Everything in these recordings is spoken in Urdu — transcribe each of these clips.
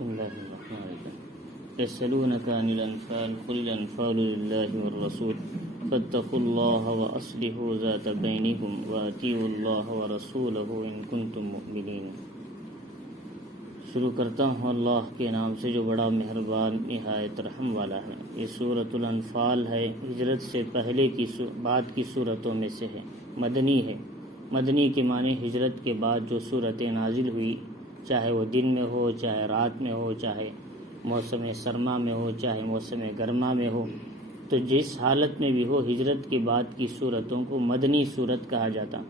بسم الله الرحمن الرحيم يسألونك عن الأنفال قل الأنفال لله والرسول فاتقوا الله وأصلحوا ذات بينكم وأطيعوا الله ورسوله إن كنتم مؤمنين۔ شروع کرتا ہوں اللہ کے نام سے جو بڑا مہربان نہایت رحم والا ہے۔ یہ سورۃ الانفال ہے، ہجرت سے پہلے کی بعد کی صورتوں میں سے ہے، مدنی ہے۔ مدنی کے معنی ہجرت کے بعد جو صورتیں نازل ہوئی، چاہے وہ دن میں ہو، چاہے رات میں ہو، چاہے موسم سرما میں ہو، چاہے موسم گرما میں ہو، تو جس حالت میں بھی ہو، ہجرت کے بعد کی صورتوں کو مدنی صورت کہا جاتا۔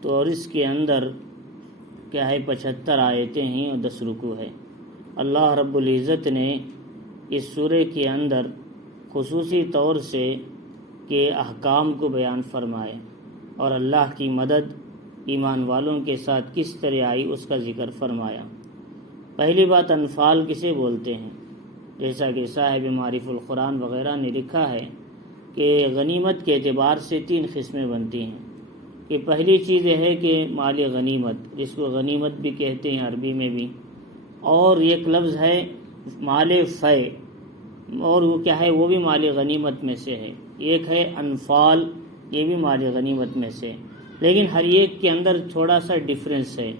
تو اور اس کے اندر کیا ہے 75 آیتیں ہیں اور 10 رکوع ہے۔ اللہ رب العزت نے اس سورہ کے اندر خصوصی طور سے کہ احکام کو بیان فرمائے اور اللہ کی مدد ایمان والوں کے ساتھ کس طرح آئی اس کا ذکر فرمایا۔ پہلی بات انفال کسے بولتے ہیں؟ جیسا کہ صاحب معرف القرآن وغیرہ نے لکھا ہے کہ غنیمت کے اعتبار سے 3 قسمیں بنتی ہیں۔ کہ پہلی چیز یہ ہے کہ مال غنیمت، جس کو غنیمت بھی کہتے ہیں عربی میں بھی، اور ایک لفظ ہے مال فے، اور وہ کیا ہے، وہ بھی مال غنیمت میں سے ہے۔ ایک ہے انفال، یہ بھی مال غنیمت میں سے، لیکن ہر ایک کے اندر تھوڑا سا ڈفرینس ہے۔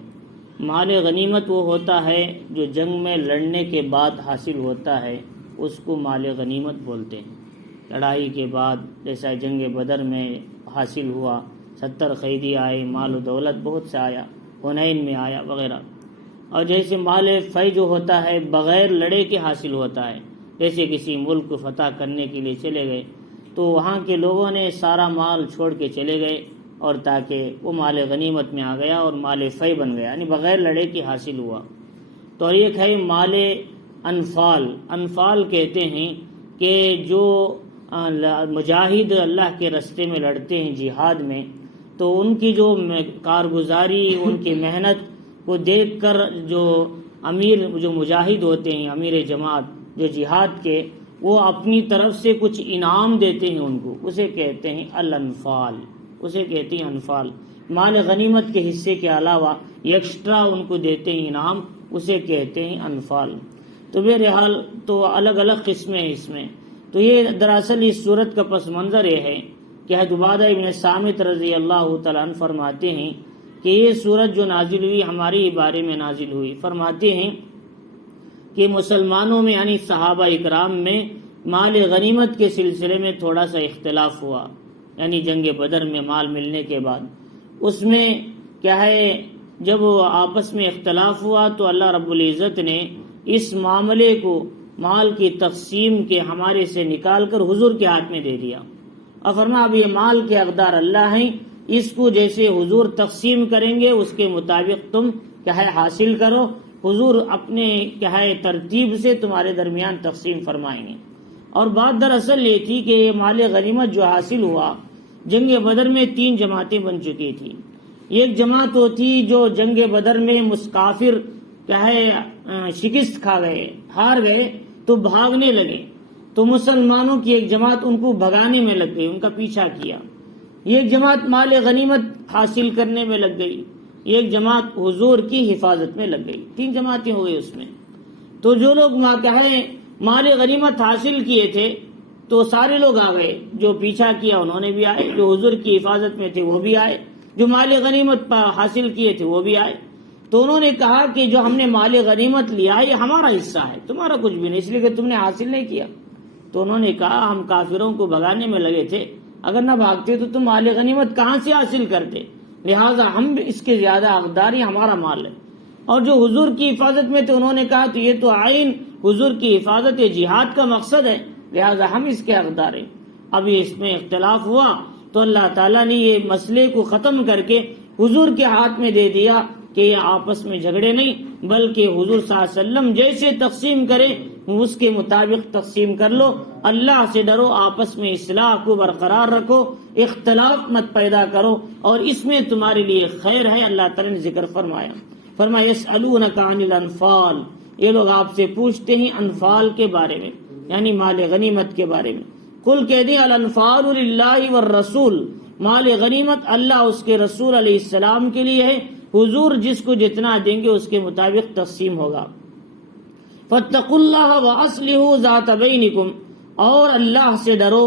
مال غنیمت وہ ہوتا ہے جو جنگ میں لڑنے کے بعد حاصل ہوتا ہے، اس کو مال غنیمت بولتے ہیں۔ لڑائی کے بعد جیسا جنگ بدر میں حاصل ہوا، 70 قیدی آئے، مال و دولت بہت سے آیا، حنین میں آیا وغیرہ۔ اور جیسے مال فی جو ہوتا ہے بغیر لڑے کے حاصل ہوتا ہے، جیسے کسی ملک کو فتح کرنے کے لیے چلے گئے تو وہاں کے لوگوں نے سارا مال چھوڑ کے چلے گئے، اور تاکہ وہ مال غنیمت میں آ گیا اور مال فی بن گیا، یعنی بغیر لڑے کے حاصل ہوا۔ تو ایک ہے مال انفال۔ انفال کہتے ہیں کہ جو مجاہد اللہ کے راستے میں لڑتے ہیں جہاد میں، تو ان کی جو کارگزاری، ان کی محنت کو دیکھ کر جو امیر، جو مجاہد ہوتے ہیں، امیر جماعت جو جہاد کے، وہ اپنی طرف سے کچھ انعام دیتے ہیں ان کو، اسے کہتے ہیں الانفال، اسے کہتے ہیں انفال۔ مال غنیمت کے حصے کے علاوہ ایکسٹرا ان کو دیتے ہیں انعام، اسے کہتے ہیں انفال۔ تو بہرحال تو الگ الگ قسمیں ہیں اس میں۔ تو یہ دراصل اس صورت کا پس منظر یہ ہے کہ حضرت عبادہ ابن صامت رضی اللہ تعالیٰ عنہ فرماتے ہیں کہ یہ صورت جو نازل ہوئی ہمارے ہی بارے میں نازل ہوئی۔ فرماتے ہیں کہ مسلمانوں میں یعنی صحابہ اکرام میں مال غنیمت کے سلسلے میں تھوڑا سا اختلاف ہوا، یعنی جنگ بدر میں مال ملنے کے بعد اس میں کیا ہے، جب آپس میں اختلاف ہوا تو اللہ رب العزت نے اس معاملے کو مال کی تقسیم کے ہمارے سے نکال کر حضور کے ہاتھ میں دے دیا، اور فرمایا اب یہ مال کے حقدار اللہ ہیں، اس کو جیسے حضور تقسیم کریں گے اس کے مطابق تم کیا ہے حاصل کرو، حضور اپنے کیا ہے ترتیب سے تمہارے درمیان تقسیم فرمائیں گے۔ اور بات دراصل یہ تھی کہ یہ مال غنیمت جو حاصل ہوا، جنگ بدر میں 3 جماعتیں بن چکی تھی۔ ایک جماعت وہ تھی جو جنگ بدر میں کافر کیا ہے شکست کھا گئے، ہار گئے تو بھاگنے لگے، تو مسلمانوں کی ایک جماعت ان کو بھگانے میں لگ گئی، ان کا پیچھا کیا۔ ایک جماعت مال غنیمت حاصل کرنے میں لگ گئی، ایک جماعت حضور کی حفاظت میں لگ گئی، 3 جماعتیں ہو گئی اس میں۔ تو جو لوگ مال غنیمت حاصل کیے تھے تو سارے لوگ آ گئے، جو پیچھا کیا انہوں نے بھی آئے، جو حضور کی حفاظت میں تھے وہ بھی آئے، جو مال غنیمت حاصل کیے تھے وہ بھی آئے۔ تو انہوں نے کہا کہ جو ہم نے مال غنیمت لیا یہ ہمارا حصہ ہے، تمہارا کچھ بھی نہیں، اس لیے کہ تم نے حاصل نہیں کیا۔ تو انہوں نے کہا ہم کافروں کو بھگانے میں لگے تھے، اگر نہ بھاگتے تو تم مال غنیمت کہاں سے حاصل کرتے، لہٰذا ہم اس کے زیادہ حقدار ہیں، ہمارا مال ہے۔ اور جو حضور کی حفاظت میں تھے انہوں نے کہا تو یہ تو عین حضور کی حفاظت جہاد کا مقصد ہے، لہٰذا ہم اس کے حقدار ہیں۔ اب اس میں اختلاف ہوا تو اللہ تعالیٰ نے یہ مسئلے کو ختم کر کے حضور کے ہاتھ میں دے دیا کہ یہ آپس میں جھگڑے نہیں، بلکہ حضور صلی اللہ علیہ وسلم جیسے تقسیم کرے اس کے مطابق تقسیم کر لو، اللہ سے ڈرو، آپس میں اصلاح کو برقرار رکھو، اختلاف مت پیدا کرو، اور اس میں تمہارے لیے خیر ہے۔ اللہ تعالیٰ نے ذکر فرمایا یسألونک عن الانفال، یہ لوگ آپ سے پوچھتے ہیں انفال کے بارے میں، یعنی مال غنیمت کے بارے میں۔ قل کہہ دیں الانفال للہ والرسول، مال غنیمت اللہ اس کے رسول علیہ السلام کے لیے ہے، حضور جس کو جتنا دیں گے اس کے مطابق تقسیم ہوگا۔ فاتقوا اللہ واصلحوا ذات بینکم، اور اللہ سے ڈرو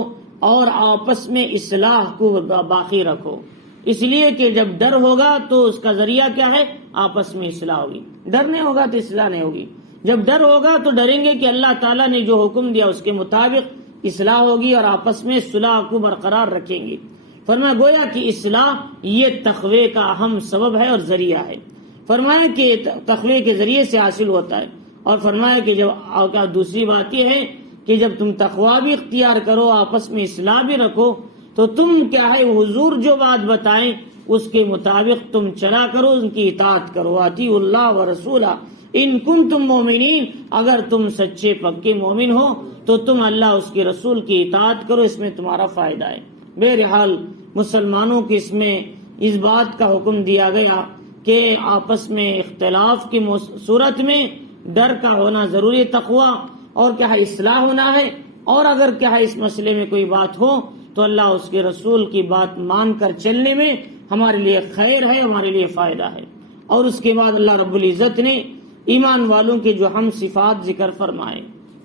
اور آپس میں اصلاح کو باقی رکھو، اس لیے کہ جب ڈر ہوگا تو اس کا ذریعہ کیا ہے؟ آپس میں اصلاح ہوگی۔ ڈر نہیں ہوگا تو اصلاح نہیں ہوگی۔ جب ڈر ہوگا تو ڈریں گے کہ اللہ تعالیٰ نے جو حکم دیا اس کے مطابق اصلاح ہوگی اور آپس میں صلح کو برقرار رکھیں گے۔ فرمایا گویا کہ اصلاح یہ تقوی کا اہم سبب ہے اور ذریعہ ہے۔ فرمایا کہ تقوی کے ذریعے سے حاصل ہوتا ہے، اور فرمایا کہ جب دوسری بات یہ ہے کہ جب تم تقوی بھی اختیار کرو، آپس میں اصلاح بھی رکھو، تو تم کیا ہے حضور جو بات بتائیں اس کے مطابق تم چلا کرو، ان کی اطاعت کرو۔ اطیعوا اللہ ورسولہ ان کنتم مومنین، اگر تم سچے پکے مومن ہو تو تم اللہ اس کے رسول کی اطاعت کرو، اس میں تمہارا فائدہ ہے۔ بہرحال مسلمانوں کی اس میں اس بات کا حکم دیا گیا کہ آپس میں اختلاف کی صورت میں ڈر کا ہونا ضروری، تقوی اور کیا ہے اصلاح ہونا ہے، اور اگر کیا ہے اس مسئلے میں کوئی بات ہو تو اللہ اس کے رسول کی بات مان کر چلنے میں ہمارے لیے خیر ہے، ہمارے لیے فائدہ ہے۔ اور اس کے بعد اللہ رب العزت نے ایمان والوں کے جو ہم صفات ذکر فرمائے۔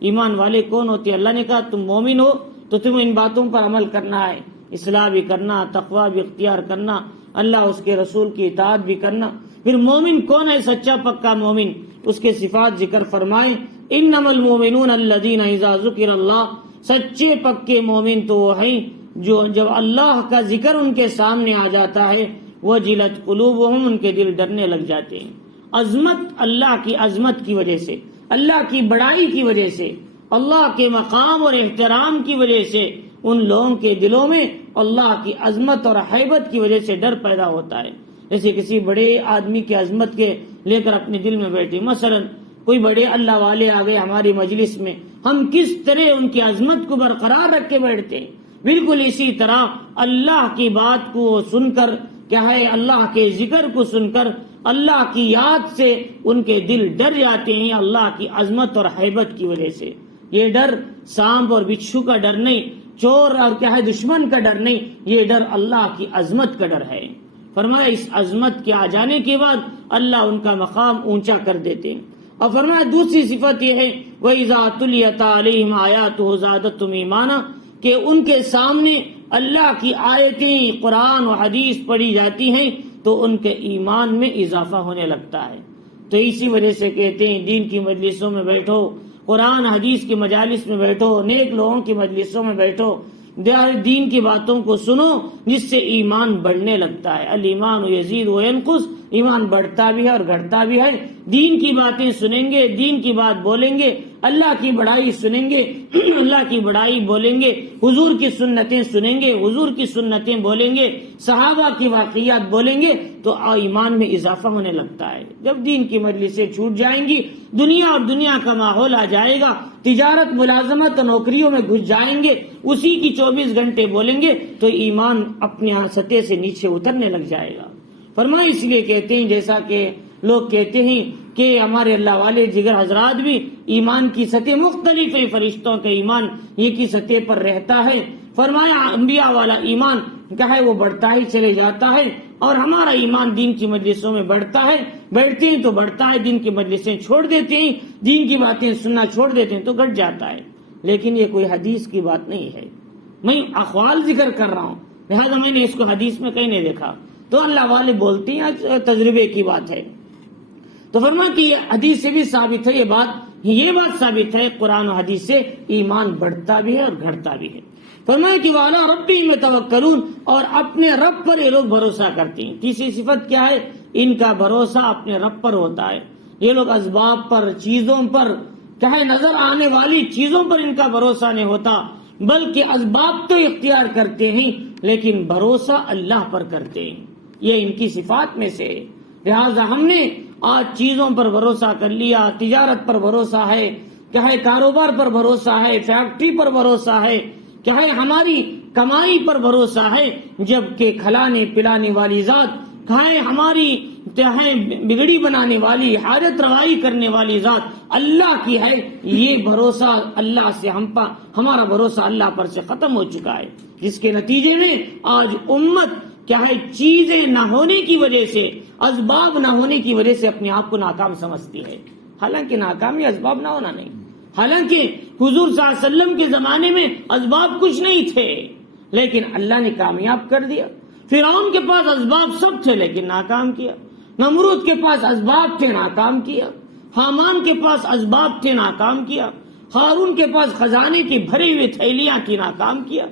ایمان والے کون ہوتے؟ اللہ نے کہا تم مومن ہو تو تمہیں ان باتوں پر عمل کرنا ہے، اصلاح بھی کرنا، تقوی بھی اختیار کرنا، اللہ اس کے رسول کی اطاعت بھی کرنا۔ پھر مومن کون ہے؟ سچا پکا مومن، اس کے صفات ذکر فرمائے۔ انما المؤمنون الذین اذا ذکر اللہ، سچے پکے مومن تو وہ ہیں جو جب اللہ کا ذکر ان کے سامنے آ جاتا ہے وجلت قلوبہم، ان کے دل ڈرنے لگ جاتے ہیں۔ عظمت، اللہ کی عظمت کی وجہ سے، اللہ کی بڑائی کی وجہ سے، اللہ کے مقام اور احترام کی وجہ سے ان لوگوں کے دلوں میں اللہ کی عظمت اور ہیبت کی وجہ سے ڈر پیدا ہوتا ہے۔ جیسے کسی بڑے آدمی کی عظمت کے لے کر اپنے دل میں بیٹھے، مثلا کوئی بڑے اللہ والے آ گئے ہماری مجلس میں، ہم کس طرح ان کی عظمت کو برقرار رکھ کے بیٹھتے ہیں، بالکل اسی طرح اللہ کی بات کو سن کر کیا ہے، اللہ کے ذکر کو سن کر اللہ کی یاد سے ان کے دل ڈر جاتے ہیں اللہ کی عظمت اور ہیبت کی وجہ سے۔ یہ ڈر سانپ اور بچھو کا ڈر نہیں، چور اور کیا ہے دشمن کا ڈر نہیں، یہ ڈر اللہ کی عظمت کا ڈر ہے۔ فرمایا اس عظمت کے آ جانے کے بعد اللہ ان کا مقام اونچا کر دیتے ہیں۔ اور فرمایا دوسری صفت یہ ہے وَإِذَا تُلِيَتْ عَلَيْهِمْ آيَاتُهُ زَادَتْهُمْ ایمانا، کہ ان کے سامنے اللہ کی آیتیں قرآن و حدیث پڑھی جاتی ہیں تو ان کے ایمان میں اضافہ ہونے لگتا ہے۔ تو اسی وجہ سے کہتے ہیں دین کی مجلسوں میں بیٹھو، قرآن حدیث کی مجالس میں بیٹھو، نیک لوگوں کی مجلسوں میں بیٹھو، دین کی باتوں کو سنو، جس سے ایمان بڑھنے لگتا ہے۔ الایمان یزید و ینقص، ایمان بڑھتا بھی ہے اور گھٹتا بھی ہے۔ دین کی باتیں سنیں گے، دین کی بات بولیں گے، اللہ کی بڑائی سنیں گے، اللہ کی بڑائی بولیں گے، حضور کی سنتیں سنیں گے، حضور کی سنتیں بولیں گے، صحابہ کی واقعات بولیں گے تو ایمان میں اضافہ ہونے لگتا ہے۔ جب دین کی مجلسیں چھوٹ جائیں گی، دنیا اور دنیا کا ماحول آ جائے گا، تجارت ملازمت اور نوکریوں میں گھس جائیں گے، اسی کی 24 گھنٹے بولیں گے تو ایمان اپنے سطح سے نیچے اترنے لگ جائے گا۔ فرمایا اس لیے کہتے ہیں جیسا کہ لوگ کہتے ہیں کہ ہمارے اللہ والے جگر حضرات بھی ایمان کی سطح مختلف ہے، فرشتوں کا ایمان یہ کی سطح پر رہتا ہے۔ فرمایا انبیاء والا ایمان کیا ہے وہ بڑھتا ہی چلے جاتا ہے، اور ہمارا ایمان دین کی مجلسوں میں بڑھتا ہے، بیٹھتے ہیں تو بڑھتا ہے، دین کی مجلسیں چھوڑ دیتے ہیں، دین کی باتیں سننا چھوڑ دیتے ہیں تو گھٹ جاتا ہے۔ لیکن یہ کوئی حدیث کی بات نہیں ہے، میں اقوال ذکر کر رہا ہوں، لہذا میں نے اس کو حدیث میں کہیں نہیں دیکھا، تو اللہ والے بولتے ہیں تجربے کی بات ہے۔ تو فرمایا کہ یہ حدیث سے بھی ثابت ہے، یہ بات ثابت ہے قرآن و حدیث سے ایمان بڑھتا بھی ہے اور گھٹتا بھی ہے۔ فرمایا کہ وَعَلَىٰ رَبِّهِمْ يَتَوَكَّلُونَ، اور اپنے رب پر یہ لوگ بھروسہ کرتے ہیں۔ تیسری صفت کیا ہے؟ ان کا بھروسہ اپنے رب پر ہوتا ہے۔ یہ لوگ اسباب پر، چیزوں پر، کیا ہے نظر آنے والی چیزوں پر ان کا بھروسہ نہیں ہوتا، بلکہ اسباب تو اختیار کرتے ہیں لیکن بھروسہ اللہ پر کرتے ہیں، یہ ان کی صفات میں سے ہے۔ لہٰذا ہم نے آج چیزوں پر بھروسہ کر لیا، تجارت پر بھروسہ ہے، کیا ہے کاروبار پر بھروسہ ہے، فیکٹری پر بھروسہ ہے، کیا ہے ہماری کمائی پر بھروسہ ہے، جبکہ کھلانے پلانے والی ذات، کیا ہے ہماری بگڑی بنانے والی، حاجت روائی کرنے والی ذات اللہ کی ہے۔ یہ بھروسہ اللہ سے ہمارا بھروسہ اللہ پر سے ختم ہو چکا ہے، جس کے نتیجے میں آج امت کیا ہے چیزیں نہ ہونے کی وجہ سے، اسباب نہ ہونے کی وجہ سے اپنے آپ کو ناکام سمجھتی ہے۔ حالانکہ ناکامی اسباب نہ ہونا نہیں، حالانکہ حضور صلی اللہ علیہ وسلم کے زمانے میں اسباب کچھ نہیں تھے لیکن اللہ نے کامیاب کر دیا۔ فرعون کے پاس اسباب سب تھے لیکن ناکام کیا، نمرود کے پاس اسباب تھے ناکام کیا، حامان کے پاس اسباب تھے ناکام کیا، قارون کے پاس خزانے کی بھری ہوئی تھیلیاں تھی ناکام کیا۔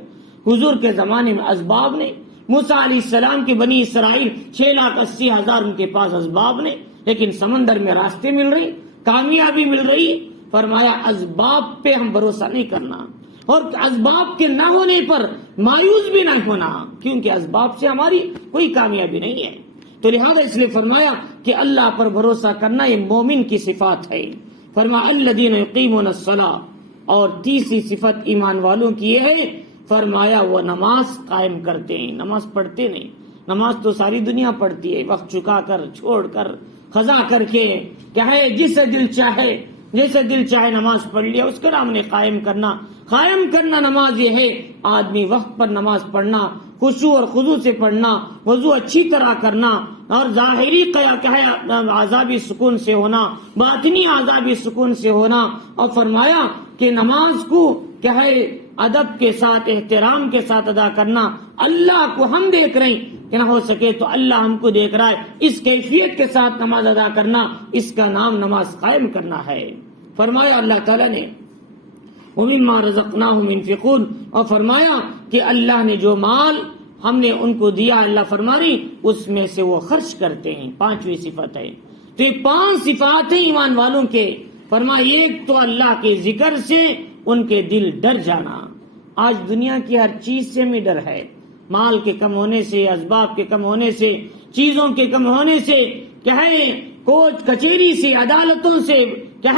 حضور کے زمانے میں اسباب نے، موسیٰ علیہ السلام کی بنی اسرائیل 6,80,000 ان کے پاس اسباب نے، لیکن سمندر میں راستے مل رہی، کامیابی مل رہی۔ فرمایا اسباب پہ ہم بھروسہ نہیں کرنا اور اسباب کے نہ ہونے پر مایوس بھی نہ ہونا، کیونکہ اسباب سے ہماری کوئی کامیابی نہیں ہے۔ تو لہذا اس لیے فرمایا کہ اللہ پر بھروسہ کرنا یہ مومن کی صفات ہے۔ فرمایا الذین یقیمون الصلاۃ، اور تیسری صفت ایمان والوں کی یہ ہے، فرمایا وہ نماز قائم کرتے ہیں، نماز پڑھتے نہیں۔ نماز تو ساری دنیا پڑھتی ہے، وقت چکا کر، چھوڑ کر، قضا کر کے، کیا ہے جسے دل چاہے نماز پڑھ لیا۔ اس کا نام نے قائم کرنا نماز یہ ہے آدمی وقت پر نماز پڑھنا، خشوع اور خضوع سے پڑھنا، وضو اچھی طرح کرنا، اور ظاہری عذابی سکون سے ہونا، باطنی عذابی سکون سے ہونا۔ اور فرمایا کہ نماز کو کیا ہے ادب کے ساتھ، احترام کے ساتھ ادا کرنا۔ اللہ کو ہم دیکھ رہے ہیں کہ نہ ہو سکے تو اللہ ہم کو دیکھ رہا ہے، اس کیفیت کے ساتھ نماز ادا کرنا، اس کا نام نماز قائم کرنا ہے۔ فرمایا اللہ تعالیٰ نے وَمِمَّا رَزَقْنَاهُمْ يُنْفِقُونَ، اور فرمایا کہ اللہ نے جو مال ہم نے ان کو دیا، اللہ فرماری اس میں سے وہ خرچ کرتے ہیں۔ پانچویں صفت ہے۔ تو یہ 5 صفات ہیں ایمان والوں کے۔ فرمایا ایک تو اللہ کے ذکر سے ان کے دل ڈر جانا۔ آج دنیا کی ہر چیز سے ہمیں ڈر ہے، مال کے کم ہونے سے، اسباب کے کم ہونے سے، چیزوں کے کم ہونے سے، کیا ہے کوٹ کچہری سے، عدالتوں سے، کیا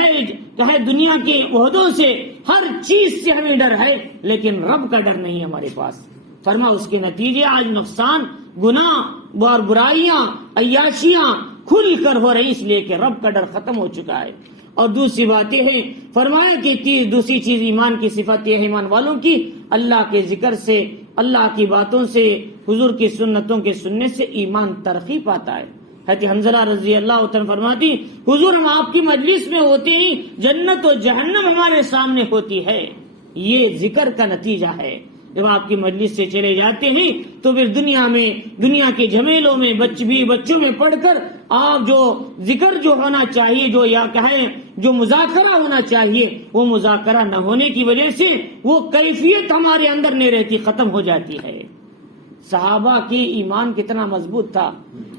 ہے دنیا کے عہدوں سے، ہر چیز سے ہمیں ڈر ہے، لیکن رب کا ڈر نہیں ہمارے پاس۔ فرما اس کے نتیجے آج نقصان، گناہ اور برائیاں، عیاشیاں کھل کر ہو رہی، اس لیے کہ رب کا ڈر ختم ہو چکا ہے۔ اور دوسری بات یہ ہے، فرمایا کہ دوسری چیز ایمان کی صفت یہ ہے ایمان والوں کی، اللہ کے ذکر سے، اللہ کی باتوں سے، حضور کی سنتوں کے سننے سے ایمان ترقی پاتا ہے۔ حضرت حنظلہ رضی اللہ عنہ فرماتی، حضور ہم آپ کی مجلس میں ہوتے ہیں، جنت و جہنم ہمارے سامنے ہوتی ہے، یہ ذکر کا نتیجہ ہے۔ جب آپ کی مجلس سے چلے جاتے ہیں تو پھر دنیا کے جھمیلوں میں بچوں میں پڑھ کر آپ جو ذکر جو ہونا چاہیے، جو یا کہیں جو مذاکرہ ہونا چاہیے، وہ مذاکرہ نہ ہونے کی وجہ سے وہ کیفیت ہمارے اندر نہیں رہتی، ختم ہو جاتی ہے۔ صحابہ کی ایمان کتنا مضبوط تھا،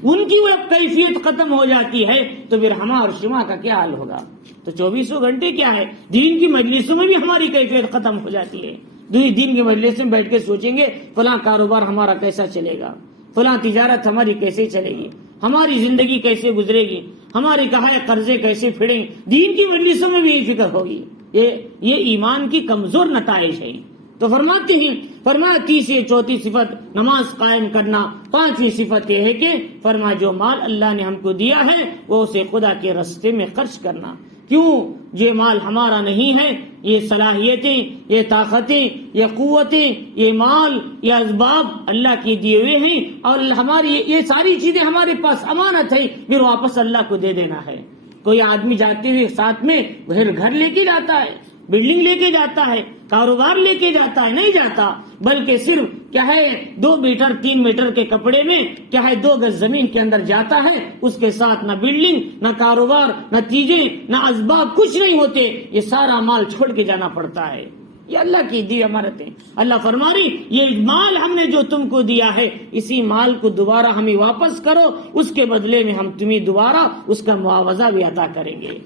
ان کی وہ کیفیت ختم ہو جاتی ہے تو پھر ہمارا اور شما کا کیا حال ہوگا؟ تو 24 گھنٹے کیا ہے، دین کی مجلسوں میں بھی ہماری کیفیت ختم ہو جاتی ہے۔ دین کے مجلس میں بیٹھ کے سوچیں گے فلاں کاروبار ہمارا کیسا چلے گا، فلاں تجارت ہماری کیسے چلے گی، ہماری زندگی کیسے گزرے گی، ہمارے کہائے قرضے کیسے پھڑیں۔ دین کی مجلسوں میں بھی یہی فکر ہوگی۔ یہ ایمان کی کمزور نتائج ہے۔ تو فرماتے ہیں، فرمایا تیسری چوتھی صفت نماز قائم کرنا، پانچویں صفت یہ ہے کہ فرمایا جو مال اللہ نے ہم کو دیا ہے وہ اسے خدا کے راستے میں خرچ کرنا۔ کیوں؟ یہ مال ہمارا نہیں ہے، یہ صلاحیتیں، یہ طاقتیں، یہ قوتیں، یہ مال، یہ اسباب اللہ کے دیے ہوئے ہیں، اور ہماری یہ ساری چیزیں ہمارے پاس امانت ہے، پھر واپس اللہ کو دے دینا ہے۔ کوئی آدمی جاتے ہوئے ساتھ میں گھر لے کے جاتا ہے، بلڈنگ لے کے جاتا ہے، کاروبار لے کے جاتا ہے؟ نہیں جاتا، بلکہ صرف کیا ہے 2 میٹر 3 میٹر کے کپڑے میں کیا ہے 2 گز زمین کے اندر جاتا ہے، اس کے ساتھ نہ بلڈنگ، نہ کاروبار، نہ چیزیں، نہ اسباب، کچھ نہیں ہوتے، یہ سارا مال چھوڑ کے جانا پڑتا ہے۔ یہ اللہ کی دی امانت ہے۔ اللہ فرما رہی یہ مال ہم نے جو تم کو دیا ہے، اسی مال کو دوبارہ ہمیں واپس کرو، اس کے بدلے میں ہم تمہیں دوبارہ اس کا معاوضہ بھی عطا کریں گے۔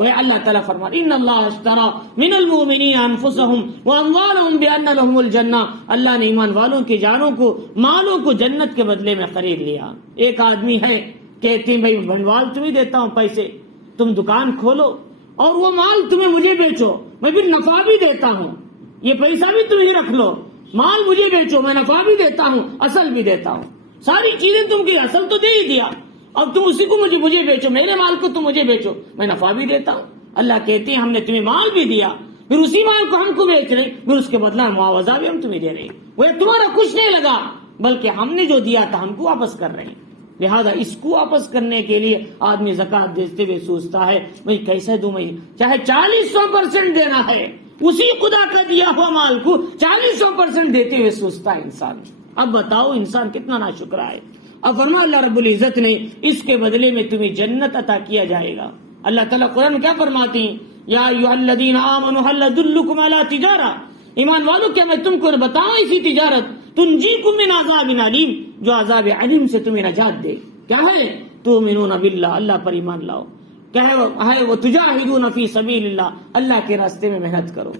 اللہ تعالیٰ فرما ان اللہ اشترى من المؤمنین انفسهم واموالهم بان لهم الجنہ، اللہ نے ایمان والوں کی جانوں کو، مالوں کو جنت کے بدلے میں خرید لیا۔ ایک آدمی ہے کہتے ہیں بھائی بھنڈوال تمہیں دیتا ہوں پیسے، تم دکان کھولو اور وہ مال تمہیں مجھے بیچو، میں پھر نفع بھی دیتا ہوں، یہ پیسہ بھی تم ہی رکھ لو، مال مجھے بیچو، میں نفع بھی دیتا ہوں، اصل بھی دیتا ہوں، ساری چیزیں تم کی، اصل تو دے ہی دیا، اب تم اسی کو مجھے بیچو، میرے مال کو تم مجھے بیچو، میں نفع بھی دیتا ہوں۔ اللہ کہتے ہیں ہم نے تمہیں مال بھی دیا، پھر اسی مال کو ہم کو بیچ رہے، پھر اس کے بدلہ معاوضہ بھی ہم تمہیں دے رہے، وہ تمہارا کچھ نہیں لگا، بلکہ ہم نے جو دیا تھا ہم کو واپس کر رہے ہیں۔ لہذا اس کو واپس کرنے کے لیے آدمی زکات دیتے ہوئے سوچتا ہے بھئی کیسے دوں میں، چاہے 40-100% دینا ہے، اسی خدا کا دیا ہوا مال کو 40-100% دیتے ہوئے سوچتا ہے انسان۔ اب بتاؤ انسان کتنا ناشکرا ہے۔ اب فرمایا اللہ رب العزت نے اس کے بدلے میں تمہیں جنت عطا کیا جائے گا۔ اللہ تعالیٰ قرآن میں کیا فرماتی ہیں؟ یا ایھا الذین آمنوا هل ادلکم علی تجارہ، ایمان والو کیا میں تم کو بتاؤں ایسی تجارت تنجیکم من عذاب علیم، جو عذاب علیم سے تمہیں نجات دے۔ کیا ہے؟ تؤمنون باللہ، اللہ پر ایمان لاؤ۔ کیا ہے؟ وہ تجاہدون فی سبیل اللہ، اللہ کے راستے میں محنت کرو۔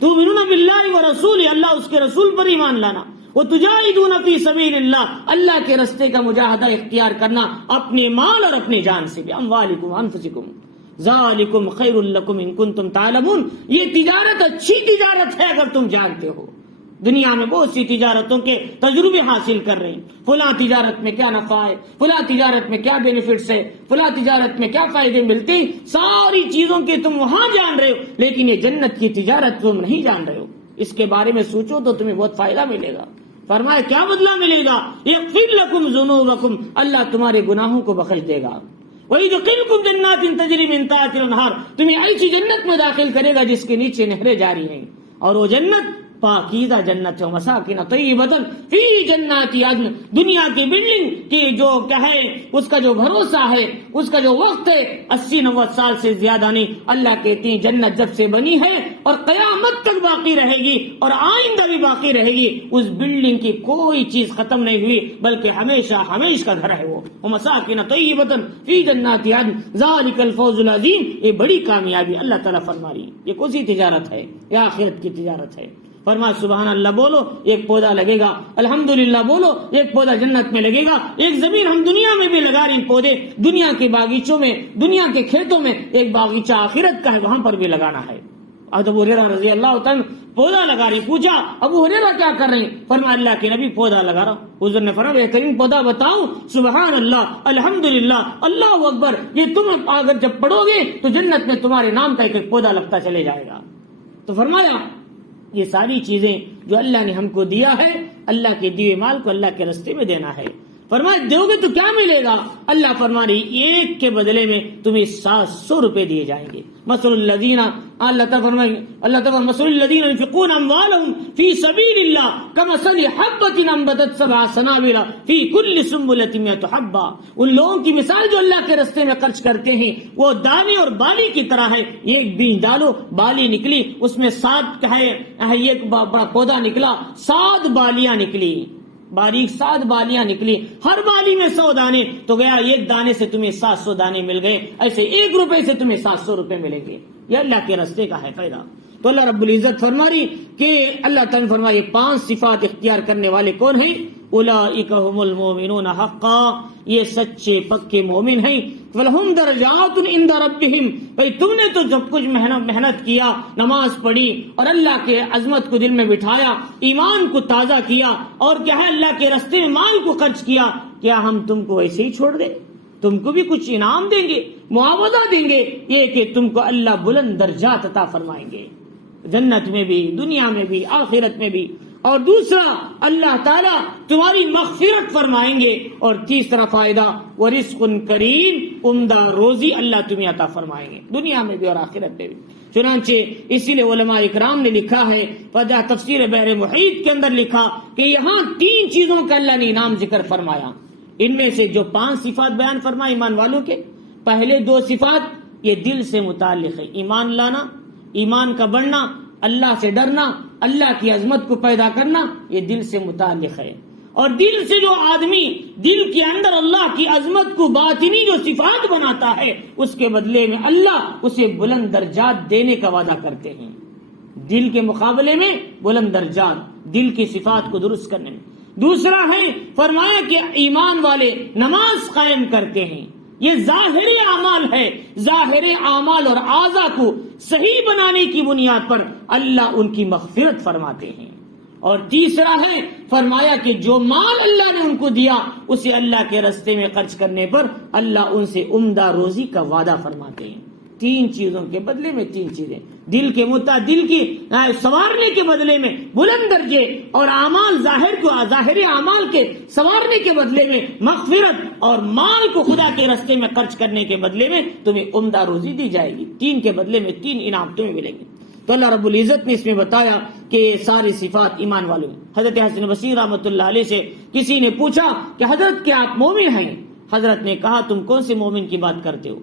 تؤمنون باللہ ورسولہ، اللہ اس کے رسول پر ایمان لانا۔ وہ تجاہدون فی سبیل اللہ، اللہ کے راستے کا مجاہدہ اختیار کرنا اپنے مال اور اپنی جان سے بھی۔ اموالکم انفسکم ذالکم خیر لکم ان کنتم تعلمون، یہ تجارت اچھی تجارت ہے اگر تم جانتے ہو۔ دنیا میں بہت سی تجارتوں کے تجربے حاصل کر رہے ہیں، فلاں تجارت میں کیا نفع ہے، فلاں تجارت میں کیا بینیفٹس ہے، فلاں تجارت میں کیا فائدے ملتے ہیں، ساری چیزوں کے تم وہاں جان رہے ہو، لیکن یہ جنت کی تجارت تم نہیں جان رہے ہو۔ اس کے بارے میں سوچو تو تمہیں بہت فائدہ ملے گا۔ فرمایا کیا بدلہ ملے گا؟ یغفر لکم ذنوبکم، اللہ تمہارے گناہوں کو بخش دے گا۔ وَيُدْخِلْكُمْ جَنَّاتٍ تَجْرِی مِن تَحْتِھا الْأَنْہَار، تمہیں ایسی جنت میں داخل کرے گا جس کے نیچے نہریں جاری ہیں، اور وہ جنت پاکیزہ جنت ہے، مساکن طیبۃ فی جنات عدن، دنیا کی بلڈنگ کی جو کیا ہے اس کا جو بھروسہ ہے، اس کا جو وقت ہے 80-90 سال سے زیادہ نہیں۔ اللہ کہتے ہیں جنت جب سے بنی ہے اور قیامت تک باقی رہے گی اور آئندہ بھی باقی رہے گی، اس بلڈنگ کی کوئی چیز ختم نہیں ہوئی، بلکہ ہمیشہ ہمیشہ کا گھر ہے وہ مساکن طیبۃ فی جنات عدن ذالک الفوز العظیم، یہ بڑی کامیابی اللہ تعالیٰ فرما رہی ہے۔ یہ کون سی تجارت ہے؟ یہ آخرت کی تجارت ہے۔ فرما سبحان اللہ بولو ایک پودا لگے گا، الحمدللہ بولو ایک پودا جنت میں لگے گا، ایک زمین ہم دنیا میں بھی لگا رہے ہیں پودے، دنیا کے باغیچوں میں، دنیا کے کھیتوں میں ایک باغیچہ آخرت کا ہے، وہاں پر بھی لگانا ہے۔ ابو ہریرہ رضی اللہ تعالیٰ پودا لگا رہی، پوچھا ابو ہریرہ کیا کر رہے ہیں؟ فرمایا اللہ کے نبی پودا لگا رہا۔ حضور نے فرمایا بہترین پودا بتاؤ؟ سبحان اللہ، الحمدللہ، اللہ اکبر، یہ تم اگر جب پڑھو گے تو جنت میں تمہارے نام کا ایک پودا لگتا چلے جائے گا۔ تو فرمایا یہ ساری چیزیں جو اللہ نے ہم کو دیا ہے، اللہ کے دیے مال کو اللہ کے راستے میں دینا ہے۔ فرمایا دو گے تو کیا ملے گا؟ اللہ فرما رہی ایک کے بدلے میں تمہیں 700 روپے دیے جائیں گے۔ مثل الذین، اللہ تعالیٰ مثل الذین ينفقون اموالهم فی سبیل اللہ کمثل حبۃ انبتت 7 سنابل فی کل سنبلۃ 100 حبہ، ان لوگوں کی مثال جو اللہ کے راستے میں خرچ کرتے ہیں وہ دانے اور بالی کی طرح ہے۔ ایک بیج ڈالو، بالی نکلی، اس میں 7 ایک پودا نکلا، 7 بالیاں نکلی، باریک 7 بالیاں نکلی، ہر بالی میں 100 دانے، تو گیا ایک دانے سے تمہیں 700 دانے مل گئے، ایسے 1 روپے سے تمہیں 700 روپے ملیں گے۔ یہ اللہ کے راستے کا ہے فائدہ۔ تو اللہ رب العزت فرما رہی کہ اللہ تعالیٰ فرمائے 5 صفات اختیار کرنے والے کون ہیں؟ اولئک هم المؤمنون حقا، یہ سچے پکے مومن ہیں۔ فلہم درجات عند ربہم، بھئی تم نے تو جب کچھ محنت کیا، نماز پڑھی اور اللہ کے عظمت کو دل میں بٹھایا، ایمان کو تازہ کیا اور کیا ہے اللہ کے راستے میں مال کو خرچ کیا، کیا ہم تم کو ایسے ہی چھوڑ دیں؟ تم کو بھی کچھ انعام دیں گے، معاوضہ دیں گے، یہ کہ تم کو اللہ بلند درجات عطا فرمائیں گے، جنت میں بھی، دنیا میں بھی، آخرت میں بھی۔ اور دوسرا اللہ تعالیٰ تمہاری مغفرت فرمائیں گے، اور تیسرا فائدہ ورزق کریم، عمدہ روزی اللہ تمہیں عطا فرمائیں گے دنیا میں بھی اور آخرت میں بھی۔ چنانچہ اسی لیے علماء اکرام نے لکھا ہے، فجاء تفسیر بحر محیط کے اندر لکھا کہ یہاں 3 چیزوں کا اللہ نے انعام ذکر فرمایا، ان میں سے جو 5 صفات بیان فرمائی ایمان والوں کے، پہلے 2 صفات یہ دل سے متعلق ہے، ایمان لانا، ایمان کا بڑھنا، اللہ سے ڈرنا، اللہ کی عظمت کو پیدا کرنا، یہ دل سے متعلق ہے۔ اور دل سے جو آدمی دل کے اندر اللہ کی عظمت کو باطنی جو صفات بناتا ہے، اس کے بدلے میں اللہ اسے بلند درجات دینے کا وعدہ کرتے ہیں۔ دل کے مقابلے میں بلند درجات، دل کی صفات کو درست کرنے میں۔ دوسرا ہے فرمایا کہ ایمان والے نماز قائم کرتے ہیں، یہ ظاہری اعمال ہے، ظاہری اعمال اور اعضاء کو صحیح بنانے کی بنیاد پر اللہ ان کی مغفرت فرماتے ہیں۔ اور تیسرا ہے فرمایا کہ جو مال اللہ نے ان کو دیا اسے اللہ کے راستے میں خرچ کرنے پر اللہ ان سے عمدہ روزی کا وعدہ فرماتے ہیں۔ تین چیزوں کے بدلے میں تین چیزیں، دل کی سنوارنے کے بدلے میں بلند درجے، اور اعمال ظاہری اعمال کے سنوارنے کے بدلے میں مغفرت، اور مال کو خدا کے راستے میں خرچ کرنے کے بدلے میں تمہیں عمدہ روزی دی جائے گی. تین کے بدلے میں تین انعام تمہیں ملیں گے. تو اللہ رب العزت نے اس میں بتایا کہ یہ ساری صفات ایمان والوں میں. حضرت حسن بصری رحمۃ اللہ علیہ سے کسی نے پوچھا کہ حضرت کیا آپ مومن ہیں؟ حضرت نے کہا تم کون سے مومن کی بات کرتے ہو؟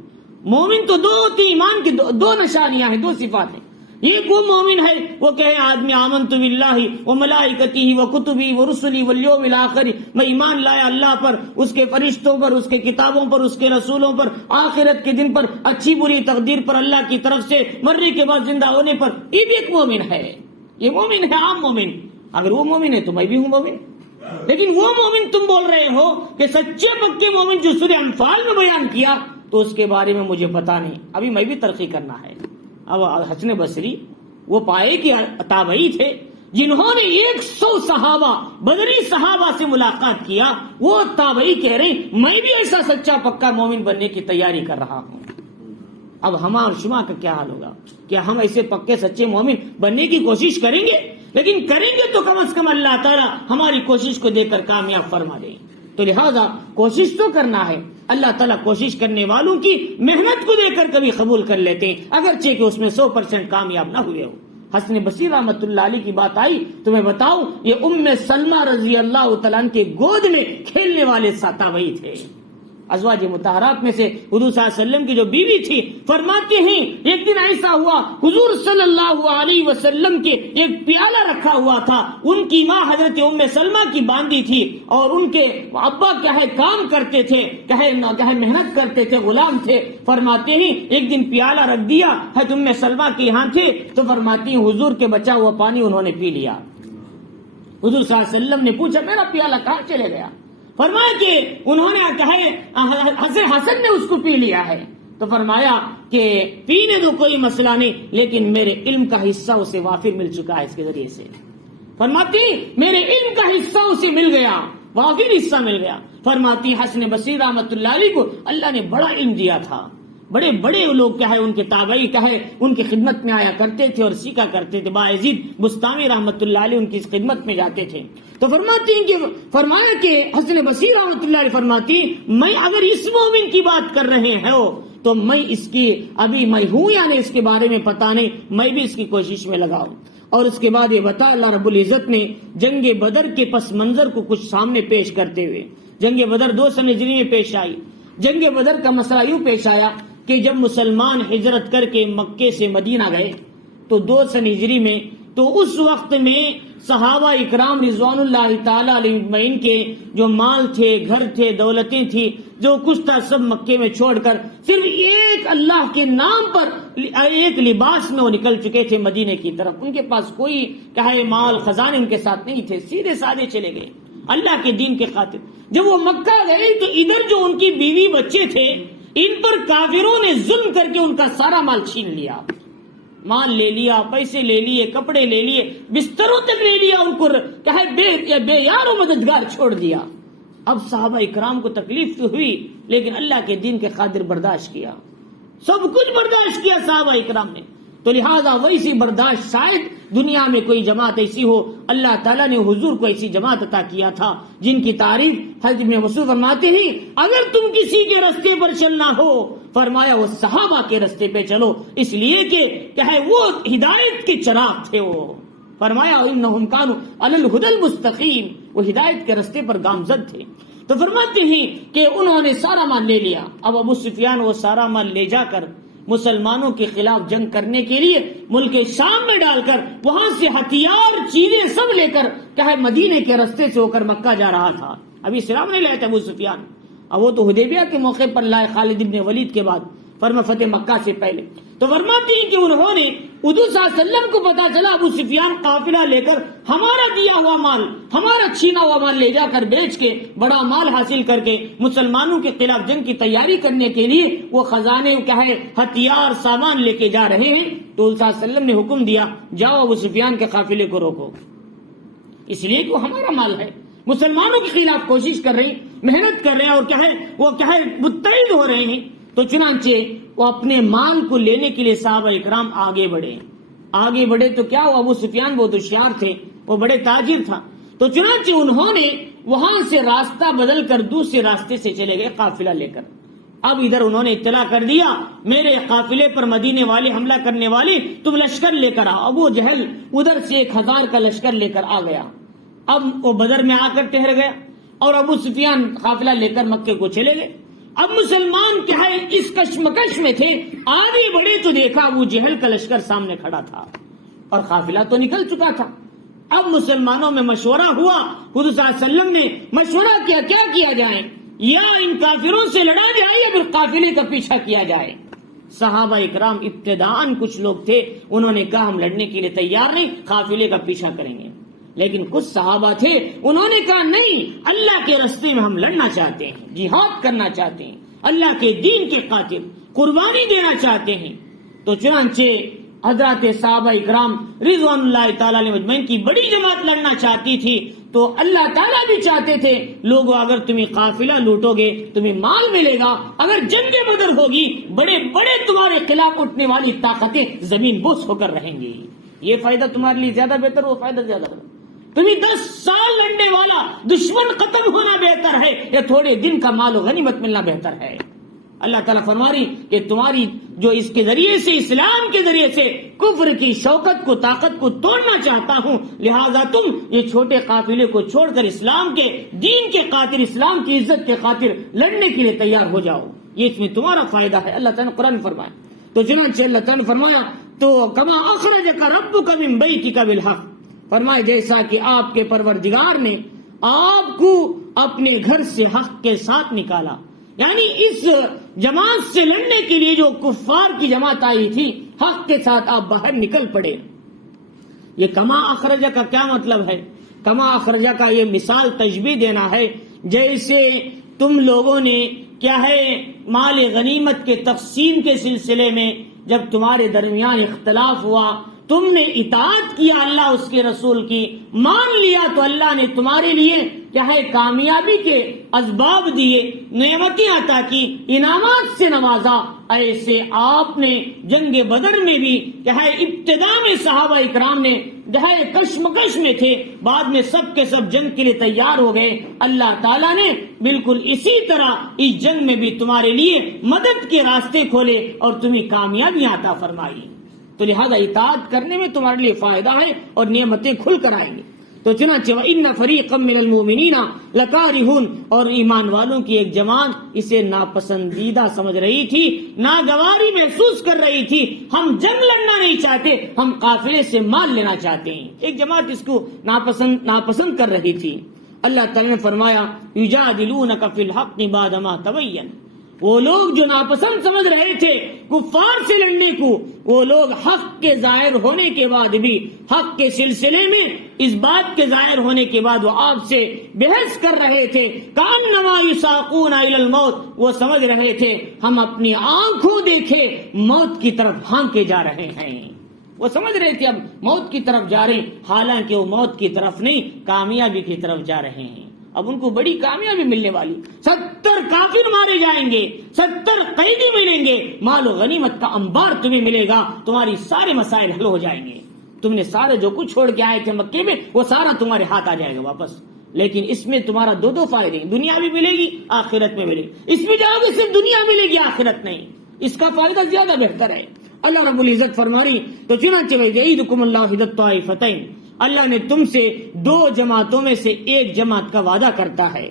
مومن تو دو ہوتی، ایمان کی دو نشانیاں ہیں، دو صفات ہیں. ایک وہ مومن ہے وہ کہے آدمی آمنت باللہ و ملائکتہ و کتبہ و رسلہ والیوم الآخر، میں ایمان لایا اللہ پر، اس کے فرشتوں پر، اس کے کتابوں پر، اس کے رسولوں پر، آخرت کے دن پر، اچھی بری تقدیر پر، اللہ کی طرف سے مرنے کے بعد زندہ ہونے پر. یہ بھی ایک مومن ہے. یہ مومن ہے عام مومن. اگر وہ مومن ہے تو میں بھی ہوں مومن. لیکن وہ مومن تم بول رہے ہو کہ سچے پکے مومن جو سورہ انفال میں بیان کیا، تو اس کے بارے میں مجھے پتا نہیں، ابھی میں بھی ترقی کرنا ہے. اب حسن بصری وہ پائے کہ تابعی تھے جنہوں نے 100 صحابہ بدری صحابہ سے ملاقات کیا، وہ تابعی کہہ رہے ہیں میں بھی ایسا سچا پکا مومن بننے کی تیاری کر رہا ہوں. اب ہمارا اور شما کا کیا حال ہوگا؟ کیا ہم ایسے پکے سچے مومن بننے کی کوشش کریں گے؟ لیکن کریں گے تو کم از کم اللہ تعالیٰ ہماری کوشش کو دیکھ کر کامیاب فرما دے. تو لہذا کوشش تو کرنا ہے. اللہ تعالیٰ کوشش کرنے والوں کی محنت کو دیکھ کر کبھی قبول کر لیتے ہیں، اگرچہ کہ اس میں 100% کامیاب نہ ہوئے ہو. حسن بصری رحمۃ اللہ علیہ کی بات آئی تو میں بتاؤں، یہ ام سلمہ رضی اللہ تعالیٰ عنہ کے گود میں کھیلنے والے تابعی تھے. ازواج مطہرات میں سے حضور صلی اللہ علیہ وسلم کی جو بیوی تھی، فرماتے ہیں ایک دن ایسا ہوا حضور صلی اللہ علیہ وسلم کے ایک پیالہ رکھا ہوا تھا، ان کی ماں حضرت ام سلمہ کی باندھی تھی، اور ان کے ابا کام کرتے تھے، محنت کرتے تھے، غلام تھے. فرماتے ہیں ایک دن پیالہ رکھ دیا حضرت ام سلمہ کے یہاں تھے، تو فرماتی ہیں حضور کے بچا ہوا پانی انہوں نے پی لیا. حضور صلی اللہ علیہ وسلم نے پوچھا میرا پیالہ کہاں چلے گیا؟ فرمایا کہ انہوں نے کہے حسن نے اس کو پی لیا ہے. تو فرمایا کہ پینے تو کوئی مسئلہ نہیں، لیکن میرے علم کا حصہ اسے وافر مل چکا ہے اس کے ذریعے سے. فرماتی میرے علم کا حصہ اسے مل گیا، وافر حصہ مل گیا. فرماتی حسن بصری رحمۃ اللہ علیہ کو اللہ نے بڑا علم دیا تھا. بڑے بڑے لوگ ان کے تابعی ان کی خدمت میں آیا کرتے تھے اور سیکھا کرتے تھے. باعزید بستامی رحمۃ اللہ علیہ ان کی خدمت میں جاتے تھے. تو فرمایا کہ حسن بصری رحمۃ اللہ علیہ فرماتی میں اگر اس مومن کی بات کر رہے ہو تو میں اس کی ابھی میں ہوں یا نہیں اس کے بارے میں پتا نہیں، میں بھی اس کی کوشش میں لگاؤں. اور اس کے بعد یہ بتا اللہ رب العزت نے جنگ بدر کے پس منظر کو کچھ سامنے پیش کرتے ہوئے، جنگ بدر 200 ہجری میں پیش آئی. جنگ بدر کا مسئلہ یوں پیش آیا کہ جب مسلمان ہجرت کر کے مکے سے مدینہ گئے تو 200 ہجری میں، تو اس وقت میں صحابہ اکرام رضوان اللہ تعالی علیہ اجمعین کے جو مال تھے، گھر تھے، دولتیں تھی، جو کچھ تھا، سب مکے میں چھوڑ کر صرف ایک اللہ کے نام پر ایک لباس میں وہ نکل چکے تھے مدینے کی طرف. ان کے پاس کوئی مال خزانے ان کے ساتھ نہیں تھے، سیدھے سادے چلے گئے اللہ کے دین کے خاطر. جب وہ مکہ گئے تو ادھر جو ان کی بیوی بچے تھے ان پر کافروں نے ظلم کر کے ان کا سارا مال چھین لیا. مال لے لیا، پیسے لے لیے، کپڑے لے لیے، بستروں تک لے لیا، ان کو بے یار و مددگار چھوڑ دیا. اب صحابہ اکرام کو تکلیف تو ہوئی، لیکن اللہ کے دین کے خاطر برداشت کیا، سب کچھ برداشت کیا صحابہ اکرام نے. تو لہذا ویسی برداشت شاید دنیا میں کوئی جماعت ایسی ہو. اللہ تعالیٰ نے حضور کو ایسی جماعت عطا کیا تھا جن کی تعریف حضرت ابن مسعود فرماتے ہیں اگر تم کسی کے راستے پر چلنا ہو، فرمایا وہ صحابہ کے راستے پہ چلو، اس لیے کہ وہ ہدایت کے چراغ تھے. وہ فرمایا انہم کانوا علی الہدی المستقیم، وہ ہدایت کے راستے پر گامزد تھے. تو فرماتے ہیں کہ انہوں نے سارا مال لے لیا. اب ابو سفیان وہ سارا مال لے جا کر مسلمانوں کے خلاف جنگ کرنے کے لیے ملک شام میں ڈال کر وہاں سے ہتھیار چیزیں سب لے کر مدینے کے راستے سے ہو کر مکہ جا رہا تھا. ابھی اسلام نہیں لایا تھا ابو سفیان، اب وہ تو حدیبیہ کے موقع پر لائے خالد ابن ولید کے بعد، فتح مکہ سے پہلے. تو فرماتے ہیں کہ انہوں نے حضور صلی اللہ علیہ وسلم کو پتا چلا ابو سفیان قافلہ لے کر ہمارا دیا ہوا مال، ہمارا چھینا ہوا مال لے جا کر بیچ کے بڑا مال حاصل کر کے مسلمانوں کے خلاف جنگ کی تیاری کرنے کے لیے وہ خزانے ہتھیار سامان لے کے جا رہے ہیں. تو صلی اللہ علیہ وسلم نے حکم دیا جاؤ ابو سفیان کے قافلے کو روکو، اس لیے کہ وہ ہمارا مال ہے، مسلمانوں کے خلاف کوشش کر رہے ہیں، محنت کر رہے ہیں، اور وہ متحد ہو رہے ہیں. تو چنانچہ وہ اپنے مال کو لینے کے لیے صحابہ اکرام آگے بڑھے تو کیا ہوا، ابو سفیان بہت ہوشیار تھے، وہ بڑے تاجر تھا، تو چنانچہ انہوں نے وہاں سے راستہ بدل کر دوسرے راستے سے چلے گئے قافلہ لے کر۔ اب ادھر انہوں نے اطلاع کر دیا میرے قافلے پر مدینے والے حملہ کرنے والے، تم لشکر لے کر آؤ۔ ابو جہل ادھر سے 1000 کا لشکر لے کر آ گیا، اب وہ بدر میں آ کر ٹھہر گیا اور ابو سفیان قافلہ لے کر مکے کو چلے گئے۔ اب مسلمان کیا ہے اس کشمکش میں تھے، آگے بڑھے تو دیکھا ابو جہل کا لشکر سامنے کھڑا تھا اور قافلہ تو نکل چکا تھا۔ اب مسلمانوں میں مشورہ ہوا، حضور صلی اللہ علیہ وسلم نے مشورہ کیا کیا کیا جائے، یا ان کافروں سے لڑا جائے یا پھر قافلے کا پیچھا کیا جائے۔ صحابہ اکرام ابتداءً کچھ لوگ تھے، انہوں نے کہا ہم لڑنے کے لیے تیار نہیں، قافلے کا پیچھا کریں گے، لیکن کچھ صحابہ تھے انہوں نے کہا نہیں، اللہ کے راستے میں ہم لڑنا چاہتے ہیں، جہاد کرنا چاہتے ہیں، اللہ کے دین کے خاطر قربانی دینا چاہتے ہیں۔ تو چنانچہ حضرات صحابہ اکرام رضوان اللہ تعالیٰ علیہ مجمعین کی بڑی جماعت لڑنا چاہتی تھی، تو اللہ تعالیٰ بھی چاہتے تھے لوگوں اگر تمہیں قافلہ لوٹو گے تمہیں مال ملے گا، اگر جنگ بدر ہوگی بڑے بڑے تمہارے خلاف اٹھنے والی طاقتیں زمین بوس ہو کر رہیں گی، یہ فائدہ تمہارے لیے زیادہ بہتر، وہ فائدہ زیادہ بہتر، تمہیں 10 سال لڑنے والا دشمن ختم ہونا بہتر ہے یا تھوڑے دن کا مال و غنیمت ملنا بہتر ہے۔ اللہ تعالیٰ فرماری کہ تمہاری جو اس کے ذریعے سے، اسلام کے ذریعے سے کفر کی شوکت کو، طاقت کو توڑنا چاہتا ہوں، لہذا تم یہ چھوٹے قافلے کو چھوڑ کر اسلام کے دین کے خاطر، اسلام کی عزت کے خاطر لڑنے کے لیے تیار ہو جاؤ، یہ اس میں تمہارا فائدہ ہے۔ اللہ تعالیٰ نے قرآن فرمایا، تو چنانچہ اللہ تعالیٰ نے فرمایا تو کما اخرجک ربک من بیتک بالحق، فرمایا جیسا کہ آپ کے پروردگار نے آپ کو اپنے گھر سے حق کے ساتھ نکالا، یعنی اس جماعت سے لڑنے کے لیے جو کفار کی جماعت آئی تھی حق کے ساتھ آپ باہر نکل پڑے۔ یہ کما اخرجہ کا کیا مطلب ہے؟ کما اخرجہ کا یہ مثال تشبیہ دینا ہے، جیسے تم لوگوں نے کیا ہے مال غنیمت کے تقسیم کے سلسلے میں جب تمہارے درمیان اختلاف ہوا، تم نے اطاعت کیا اللہ اس کے رسول کی، مان لیا، تو اللہ نے تمہارے لیے کیا ہے کامیابی کے اسباب دیے، نعمتیں عطا کی، انعامات سے نوازا۔ ایسے آپ نے جنگ بدر میں بھی کیا ہے ابتدا میں صحابہ اکرام نے جو ہے کشمکش میں تھے، بعد میں سب کے سب جنگ کے لیے تیار ہو گئے۔ اللہ تعالیٰ نے بالکل اسی طرح اس جنگ میں بھی تمہارے لیے مدد کے راستے کھولے اور تمہیں کامیابی عطا فرمائی، تو لہذا اطاعت کرنے میں تمہارے لیے فائدہ ہے اور نعمتیں کھل کر آئیں گی۔ تو چنانچہ وَإِنَّ فَرِيقًا مِّنَ الْمُؤْمِنِينَ لَكَارِهُونَ، اور ایمان والوں کی ایک جماعت اسے ناپسندیدہ سمجھ رہی تھی، ناگواری محسوس کر رہی تھی، ہم جنگ لڑنا نہیں چاہتے، ہم قافلے سے مال لینا چاہتے ہیں، ایک جماعت اس کو ناپسند کر رہی تھی۔ اللہ تعالیٰ نے فرمایا يُجَادِلُونَكَ فِي الْحَقِّ بَعْدَمَا تَبَيَّنَ، وہ لوگ جو ناپسند سمجھ رہے تھے کفار سے لڑنے کو، وہ لوگ حق کے ظاہر ہونے کے بعد بھی، حق کے سلسلے میں اس بات کے ظاہر ہونے کے بعد وہ آپ سے بحث کر رہے تھے، کأنما یساقون الی الموت، وہ سمجھ رہے تھے ہم اپنی آنکھوں دیکھے موت کی طرف ہانکے جا رہے ہیں، وہ سمجھ رہے تھے اب موت کی طرف جا رہے ہیں، حالانکہ وہ موت کی طرف نہیں کامیابی کی طرف جا رہے ہیں۔ اب ان کو بڑی کامیابی ملنے والی، 70 کافر مارے جائیں گے، 70 قیدی ملیں گے، مال و غنیمت کا انبار تمہیں ملے گا، تمہاری سارے مسائل حل ہو جائیں گے، تم نے سارے جو کچھ چھوڑ کے آئے تھے مکے میں وہ سارا تمہارے ہاتھ آ جائے گا واپس۔ لیکن اس میں تمہارا دو فائدے ہیں، دنیا بھی ملے گی آخرت میں ملے گی، اس میں جاؤ گے صرف دنیا ملے گی آخرت نہیں، اس کا فائدہ زیادہ بہتر ہے۔ اللہ رب العزت فرماری تو چنانچہ وَيَعِدُكُمُ اللَّهُ إِحْدَى الطَّائِفَتَيْنِ، اللہ نے تم سے 2 جماعتوں میں سے ایک جماعت کا وعدہ کرتا ہے،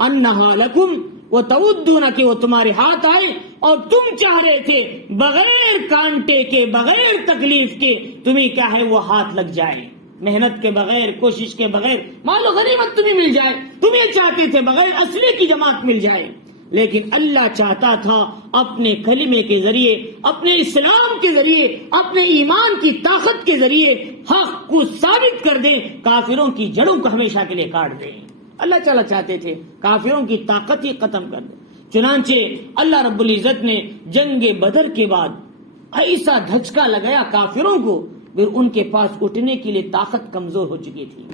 انہا لکم، وہ تودون کہ وہ تمہارے ہاتھ آئے اور تم چاہ رہے تھے بغیر کانٹے کے، بغیر تکلیف کے تمہیں کیا ہے وہ ہاتھ لگ جائے، محنت کے بغیر، کوشش کے بغیر مال و غنیمت تمہیں مل جائے، تمہیں چاہتے تھے بغیر اسلحے کی جماعت مل جائے، لیکن اللہ چاہتا تھا اپنے کلمے کے ذریعے، اپنے اسلام کے ذریعے، اپنے ایمان کی طاقت کے ذریعے حق کو ثابت کر دیں، کافروں کی جڑوں کو ہمیشہ کے لیے کاٹ دیں۔ اللہ تعالیٰ چاہتے تھے کافروں کی طاقت ہی ختم کر دیں۔ چنانچہ اللہ رب العزت نے جنگ بدر کے بعد ایسا دھچکا لگایا کافروں کو، پھر ان کے پاس اٹھنے کے لیے طاقت کمزور ہو چکی تھی۔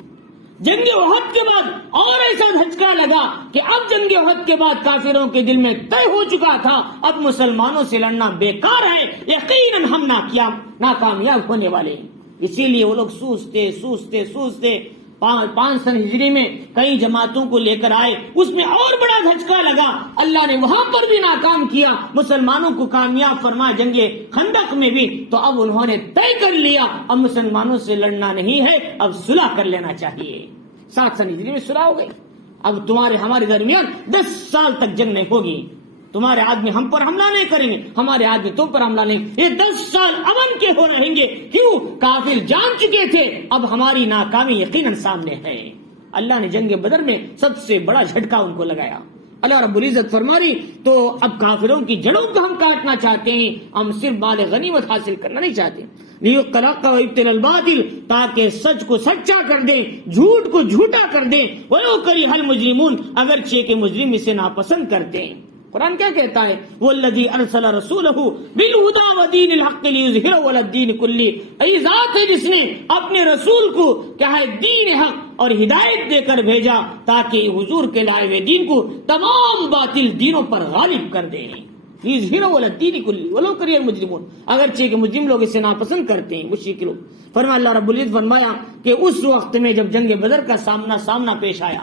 جنگ احد کے بعد اور ایسا دھچکا جھٹکا لگا کہ اب جنگ احد کے بعد کافروں کے دل میں طے ہو چکا تھا اب مسلمانوں سے لڑنا بیکار ہے، یقیناً ہم ناکامیاب ہونے والے ہیں۔ اسی لیے وہ لوگ سوچتے 5 سن ہجری میں کئی جماعتوں کو لے کر آئے، اس میں اور بڑا دھچکا لگا، اللہ نے وہاں پر بھی ناکام کیا، مسلمانوں کو کامیاب فرمایا جنگ خندق میں بھی، تو اب انہوں نے طے کر لیا اب مسلمانوں سے لڑنا نہیں ہے، اب صلح کر لینا چاہیے۔ 7 سن ہجری میں صلح ہو گئی، اب ہمارے درمیان 10 سال تک جنگ نہیں ہوگی، تمہارے آدمی ہم پر حملہ نہیں کریں گے، ہمارے آدمی تم پر حملہ نہیں، یہ 10 سال امن کے ہو رہیں گے۔ کیوں؟ کافر جان چکے تھے اب ہماری ناکامی یقیناً سامنے ہے۔ اللہ نے جنگ بدر میں سب سے بڑا جھٹکا ان کو لگایا۔ اللہ رب العزت فرما رہی تو اب کافروں کی جڑوں کو ہم کاٹنا چاہتے ہیں، ہم صرف مال غنیمت حاصل کرنا نہیں چاہتے۔ لیبطل الباطل، تاکہ سچ کو سچا کر دیں، جھوٹ کو جھوٹا کر دیں، ولو کرہ المجرمون، اگرچہ کہ مجرم اسے ناپسند کرتے ہیں۔ قرآن کیا کہتا ہے؟ والذی ارسل رسولہ بالہدی ودین الحق لیظہرہ علی الدین کلہ، ای ذات ہے جس نے اپنے رسول کو کیا ہے دین حق اور ہدایت دے کر بھیجا تاکہ حضور کے لائے ہوئے دین کو تمام باطل دینوں پر غالب کر دے، لیظہرہ علی الدین کلہ ولو کرہ المجرمون، اگرچہ کہ مجرم لوگ اسے ناپسند کرتے ہیں، مشرک لوگ۔ فرمایا اللہ رب العزت فرمایا کہ اس وقت میں جب جنگ بدر کا سامنا پیش آیا،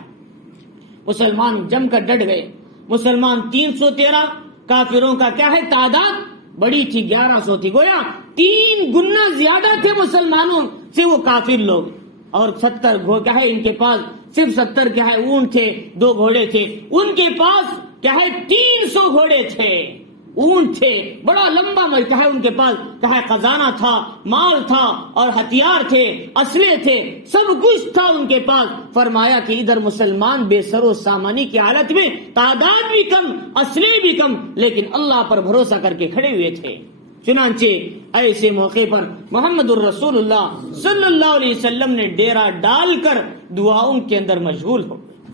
مسلمان جم کر ڈٹ گئے، مسلمان 313، کافروں کا کیا ہے تعداد بڑی تھی، 1100 تھی، گویا 3 گنا زیادہ تھے مسلمانوں سے وہ کافر لوگ، اور 70 کیا ہے ان کے پاس صرف 70 کیا ہے اونٹ تھے، 2 گھوڑے تھے، ان کے پاس کیا ہے 300 گھوڑے تھے، اونٹ تھے، بڑا لمبا کیا ہے ان کے پاس کیا ہے خزانہ تھا، مال تھا اور ہتھیار تھے، اسلحے تھے، سب کچھ تھا ان کے پاس۔ فرمایا کہ ادھر مسلمان بے سر و سامانی کی حالت میں، تعداد بھی کم، اسلحے بھی کم، لیکن اللہ پر بھروسہ کر کے کھڑے ہوئے تھے۔ چنانچہ ایسے موقع پر محمد الرسول اللہ صلی اللہ علیہ وسلم نے ڈیرا ڈال کر دعاؤں کے اندر مشغول ہو گئے۔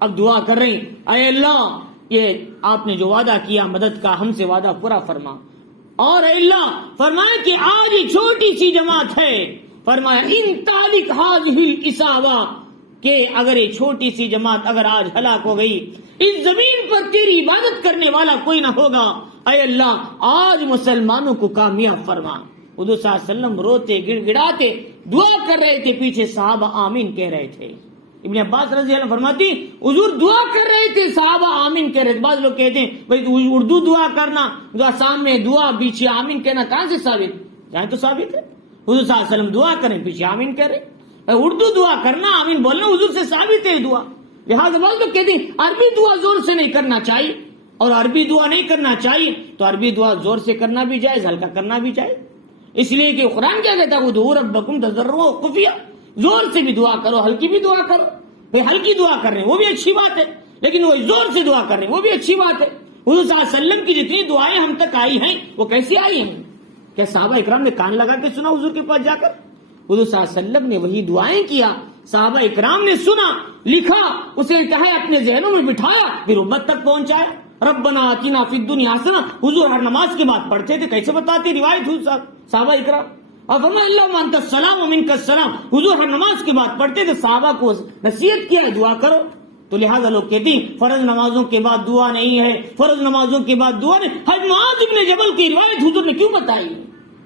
اب دعا کر رہے ہیں، اے اللہ یہ آپ نے جو وعدہ کیا مدد کا، ہم سے وعدہ پورا فرما، اور اے اللہ فرمایا کہ آج یہ چھوٹی سی جماعت ہے، فرمایا ان تالک ہذہ الاساوہ، کہ اگر یہ چھوٹی سی جماعت اگر آج ہلاک ہو گئی، اس زمین پر تیری عبادت کرنے والا کوئی نہ ہوگا، اے اللہ آج مسلمانوں کو کامیاب فرما۔ حضور صلی اللہ علیہ وسلم روتے گڑ گڑاتے دعا کر رہے تھے، پیچھے صحابہ آمین کہہ رہے تھے۔ ابن عباس رضی اللہ عنہ فرماتی حضور دعا کر رہے تھے، صحابہ آمین کہہ رہے تھے۔ بعض لوگ کہتے ہیں بھائی اردو دعا کرنا، سامنے دعا پیچھے آمین کہنا کہاں سے ثابت؟ جہاں تو ثابت ہے، حضور صلی اللہ علیہ وسلم دعا کریں پیچھے آمین کہہ رہے، اردو دعا کرنا آمین بولنا حضور سے ثابت ہے دعا۔ لہٰذا بعض لوگ کہتے ہیں عربی دعا زور سے نہیں کرنا چاہیے، اور عربی دعا نہیں کرنا چاہیے تو عربی دعا زور سے کرنا بھی جائز، ہلکا کرنا بھی جائز، اس لیے کہ قرآن کیا کہتا ہے ادعوا ربکم تضرعا وخفیا، زور سے بھی دعا کرو، ہلکی بھی دعا کرو۔ ہلکی دعا کر رہے ہیں وہ بھی اچھی بات ہے، لیکن وہ زور سے دعا کر رہے ہیں وہ بھی اچھی بات ہے۔ حضور صلی اللہ علیہ وسلم کی جتنی دعائیں ہم تک آئی ہیں وہ کیسی آئی ہیں؟ کیا صحابہ اکرام نے کان لگا کے سنا حضور کے پاس جا کر؟ حضور صلی اللہ علیہ وسلم نے وہی دعائیں کیا، صحابہ اکرام نے سنا، لکھا، اسے کہا اپنے ذہنوں میں بٹھایا، پھر امت تک پہنچایا۔ ربنا آتنا فی الدنیا حسنہ، حضور ہر نماز کے بعد پڑھتے تھے، کیسے بتاتے روایت صحابہ اکرام؟ اور فرمایا اللہم انت السلام ومنک السلام، حضور ہر نماز کے بعد پڑھتے تھے، صحابہ کو نصیحت کیا دعا کرو۔ تو لہذا لوگ کہتے ہیں فرض نمازوں کے بعد دعا نہیں ہے، فرض نمازوں کے بعد دعا نہیں۔ حضرت معاذ بن جبل کی روایت حضور نے کیوں بتائی؟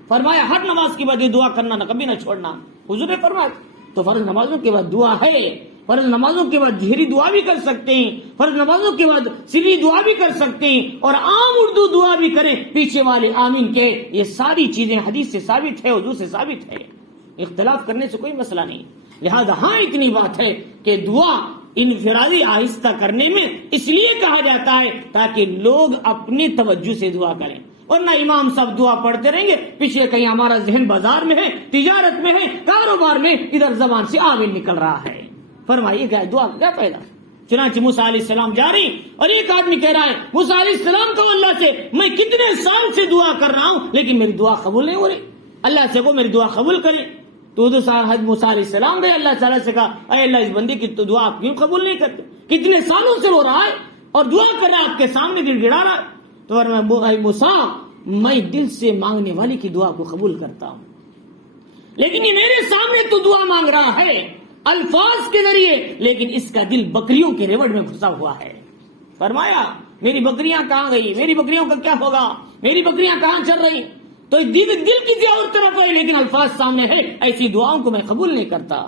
فرمایا ہر نماز کے بعد یہ دعا کرنا نہ کبھی نہ چھوڑنا، حضور نے فرمایا۔ تو فرض نمازوں کے بعد دعا ہے، فرض نمازوں کے بعد ظاہری دعا بھی کر سکتے ہیں، فرض نمازوں کے بعد سری دعا بھی کر سکتے ہیں، اور عام اردو دعا بھی کریں، پیچھے والے آمین کے، یہ ساری چیزیں حدیث سے ثابت ہے، حضور سے ثابت ہے، اختلاف کرنے سے کوئی مسئلہ نہیں۔ لہذا ہاں اتنی بات ہے کہ دعا انفرادی آہستہ کرنے میں اس لیے کہا جاتا ہے تاکہ لوگ اپنی توجہ سے دعا کریں، ورنہ امام صاحب دعا پڑھتے رہیں گے، پیچھے کہیں ہمارا ذہن بازار میں ہے، تجارت میں ہے، کاروبار میں، ادھر زبان سے آمین نکل رہا ہے۔ فرمائیے کیا دعا کا کیا فائدہ؟ چنانچہ موسیٰ علیہ السلام جا رہی اور ایک آدمی کہہ رہا ہے موسیٰ علیہ السلام کو اللہ سے میں کتنے سال سے دعا کر رہا ہوں لیکن میری دعا قبول نہیں ہو رہی، اللہ سے کو میری دعا قبول کرے۔ تو حضرت موسیٰ علیہ السلام گئے اللہ تعالیٰ سے کہا اے اللہ اس بندے کی تو دعا آپ کیوں قبول نہیں کرتے؟ کتنے سالوں سے وہ رہا ہے اور دعا کر رہا ہے آپ کے سامنے گڑ گڑا رہا ہے۔ تو اے موسیٰ میں دل سے مانگنے والے کی دعا کو قبول کرتا ہوں، لیکن یہ میرے سامنے تو دعا مانگ رہا ہے، الفاظ کے ذریعے، لیکن اس کا دل بکریوں کے ریوڑ میں گھسا ہوا ہے۔ فرمایا میری بکریاں کہاں گئی، میری بکریوں کا کیا ہوگا، میری بکریاں کہاں چل رہی؟ تو دل کسی اور طرف ہے، لیکن الفاظ سامنے ہے، ایسی دعاؤں کو میں قبول نہیں کرتا۔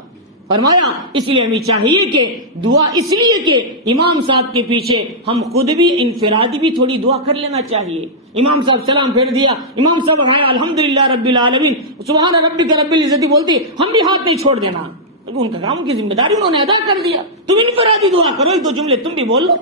فرمایا اس لیے ہمیں چاہیے کہ دعا، اس لیے کہ امام صاحب کے پیچھے ہم خود بھی انفرادی بھی تھوڑی دعا کر لینا چاہیے۔ امام صاحب سلام پھیر دیا، امام صاحب الحمدللہ رب العالمین سبحان ربک رب العزت بولتے، ہم بھی ہاتھ نہیں چھوڑ دینا، ان کا کام کی ذمہ داری انہوں نے ادا کر دیا۔ تم انفرادی دعا کرو، ایک دو جملے تم بھی بول لو،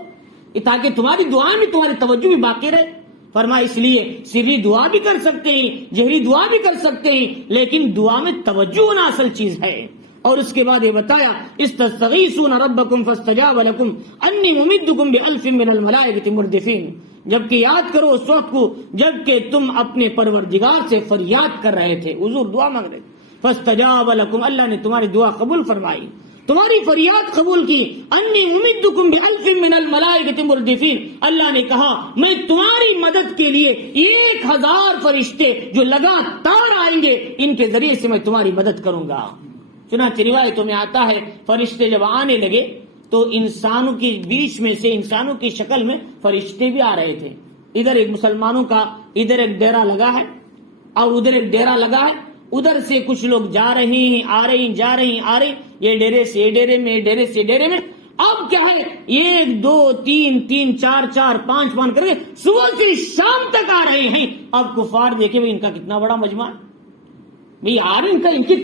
تاکہ تمہاری دعا میں تمہاری توجہ بھی باقی رہے۔ فرمایا اس لیے سری دعا بھی کر سکتے ہیں، جہری دعا بھی کر سکتے ہیں، لیکن دعا میں توجہ ہونا اصل چیز ہے۔ اور اس کے بعد یہ بتایا استستغیثون ربکم فاستجاب لکم انی ممدکم بألف من الملائکۃ مردفین، جبکہ یاد کرو اس وقت کو جبکہ تم اپنے پروردگار سے فریاد کر رہے تھے، حضور دعا مانگ رہے تھے، فاستجاب لکم، اللہ نے تمہاری دعا قبول فرمائی، تمہاری فریاد قبول کی۔ انی ممدکم بألف من الملائکۃ مردفین، اللہ نے کہا میں تمہاری مدد کے لیے 1000 فرشتے جو لگاتار آئیں گے، ان کے ذریعے سے میں تمہاری مدد کروں گا۔ چنانچہ روایتوں میں آتا ہے فرشتے جب آنے لگے تو انسانوں کے بیچ میں سے، انسانوں کی شکل میں فرشتے بھی آ رہے تھے۔ ادھر ایک مسلمانوں کا ادھر ایک ڈیرا لگا ہے اور ادھر ایک ڈیرا لگا ہے، ادھر سے کچھ لوگ جا رہے ہیں، آ رہے ہیں، جا رہے ہیں، آ رہے ہیں، یہ ڈیرے سے ڈیرے میں، ڈیرے سے ڈیرے میں۔ اب کیا ہے 1 2 3 3 4 4 5 مان کر کے صبح سے شام تک آ رہے ہیں۔ اب کفار دیکھیں ان کا کتنا بڑا مجمع ہے بھئی، آ رہے ہیں، ان کی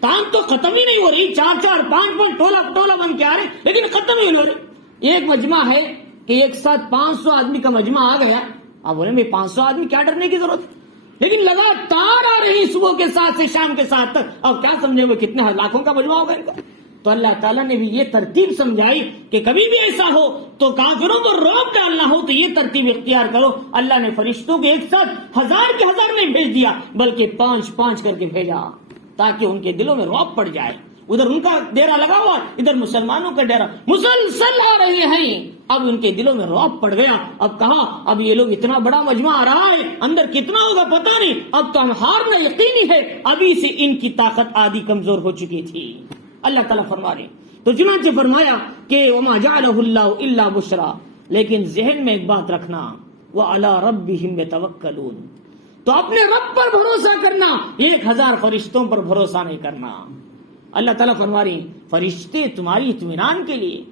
تان تو ختم ہی نہیں ہو رہی، 4 4 5 5 ٹولہ بن کے آ رہے ہیں، لیکن ختم ہی نہیں ہو رہی۔ ایک مجمع ہے کہ ایک ساتھ 500 آدمی کا مجمع آ گیا، اب بولے میں 500 آدمی کیا ڈرنے کی ضرورت ہے، لیکن لگاتار آ رہی صبح کے ساتھ سے شام کے ساتھ تک، اب کیا سمجھے وہ کتنے لاکھوں کا مجمع ہوگا ان کا۔ تو اللہ تعالیٰ نے بھی یہ ترتیب سمجھائی کہ کبھی بھی ایسا ہو تو کافروں کو رعب ڈالنا ہو تو یہ ترتیب اختیار کرو۔ اللہ نے فرشتوں کو ایک ساتھ 1000 کے 1000 نہیں بھیج دیا، بلکہ 5 5 کر کے بھیجا تاکہ ان کے دلوں میں رعب پڑ جائے۔ ادھر ان کا ڈیرا لگا ہوا، ادھر مسلمانوں کا ڈیرا، مسلسل آ رہے ہیں، اب ان کے دلوں میں رعب پڑ گیا۔ اب کہا اب یہ لوگ اتنا بڑا مجمع آ رہا ہے، اندر کتنا ہوگا پتہ نہیں، اب تو ہم ہارنا یقینی ہے، ابھی سے ان کی طاقت آدھی کمزور ہو چکی تھی۔ اللہ تعالیٰ فرما رہے تو چنانچہ فرمایا کہ وما جعلہ اللہ الا بشرا، لیکن ذہن میں ایک بات رکھنا، وعلی ربہم یتوکلون، تو اپنے رب پر بھروسہ کرنا، 1000 فرشتوں پر بھروسہ نہیں کرنا۔ اللہ تعالیٰ فرما رہے ہیں فرشتے تمہاری اطمینان کے لیے،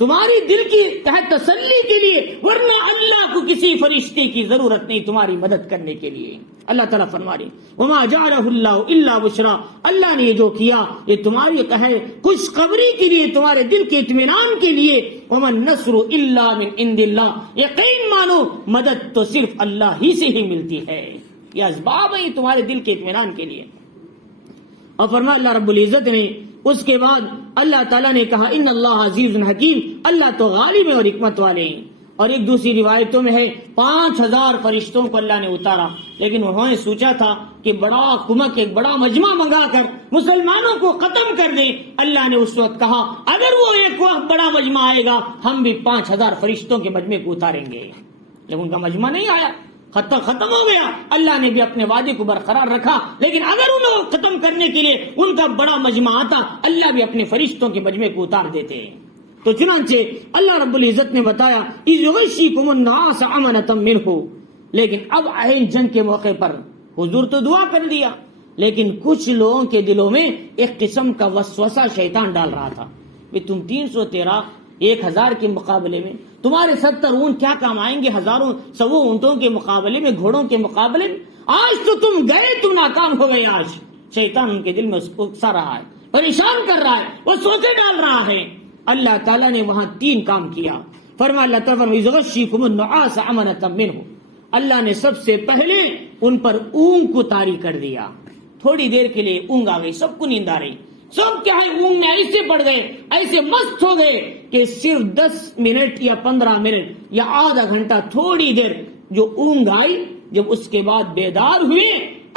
تمہاری دل کی تسلی کے لیے، ورنہ اللہ کو کسی فرشتے کی ضرورت نہیں تمہاری مدد کرنے کے لیے۔ اللہ تعالیٰ فرما رہے وما جعلہ اللہ الا بشرا، اللہ نے یہ جو کیا یہ تمہاری خوشخبری کے لیے، تمہارے دل کے اطمینان کے لیے۔ وما النصر الا من عند اللہ، یقین مانو مدد تو صرف اللہ ہی سے ہی ملتی ہے، یہ اسباب ہیں تمہارے دل کے اطمینان کے لیے۔ اور فرما اللہ رب العزت نے اس کے بعد اللہ تعالیٰ نے کہا ان اللہ عزیز حکیم، اللہ تو غالب ہے اور حکمت والے ہیں۔ اور ایک دوسری روایتوں میں ہے 5000 فرشتوں کو اللہ نے اتارا، لیکن انہوں نے سوچا تھا کہ بڑا کمک، ایک بڑا مجمع منگا کر مسلمانوں کو ختم کر دیں۔ اللہ نے اس وقت کہا اگر وہ ایک وقت بڑا مجمع آئے گا ہم بھی 5000 فرشتوں کے مجمع کو اتاریں گے، جب ان کا مجمع نہیں آیا، ختم ہو گیا، اللہ نے بھی اپنے وعدے کو برقرار رکھا، لیکن اگر انہوں ختم کرنے کے لیے ان کا بڑا مجمع آتا اللہ بھی اپنے فرشتوں کے مجمع کو اتار دیتے۔ تو چنانچہ اللہ رب العزت نے بتایا اذ یغشیکم النعاس امنۃ منہ، لیکن اب عین جنگ کے موقع پر حضور تو دعا کر دیا، لیکن کچھ لوگوں کے دلوں میں ایک قسم کا وسوسہ شیطان ڈال رہا تھا کہ تم 313 1000 کے مقابلے میں تمہارے 70 اونٹ کیا کام آئیں گے، ہزاروں سو اونٹوں کے مقابلے میں، گھوڑوں کے مقابلے میں، آج تو تم گئے، تم ناکام ہو گئے۔ آج شیطان ان کے دل میں اکسا رہا ہے، پریشان کر رہا ہے، وہ سوچے ڈال رہا ہے۔ اللہ تعالیٰ نے وہاں 3 کام کیا۔ فرمایا اللہ تعالیٰ یغشیکم النعاس امنۃ منہ، اللہ نے سب سے پہلے ان پر اونگ کو طاری کر دیا، تھوڑی دیر کے لیے اونگ آ گئی، سب کو نیند آ رہی، سب کیا ہے اونگ میں ایسے پڑ گئے، ایسے مست ہو گئے کہ صرف 10 منٹ یا 15 منٹ یا آدھا گھنٹہ تھوڑی دیر جو اونگ آئی، جب اس کے بعد بیدار ہوئے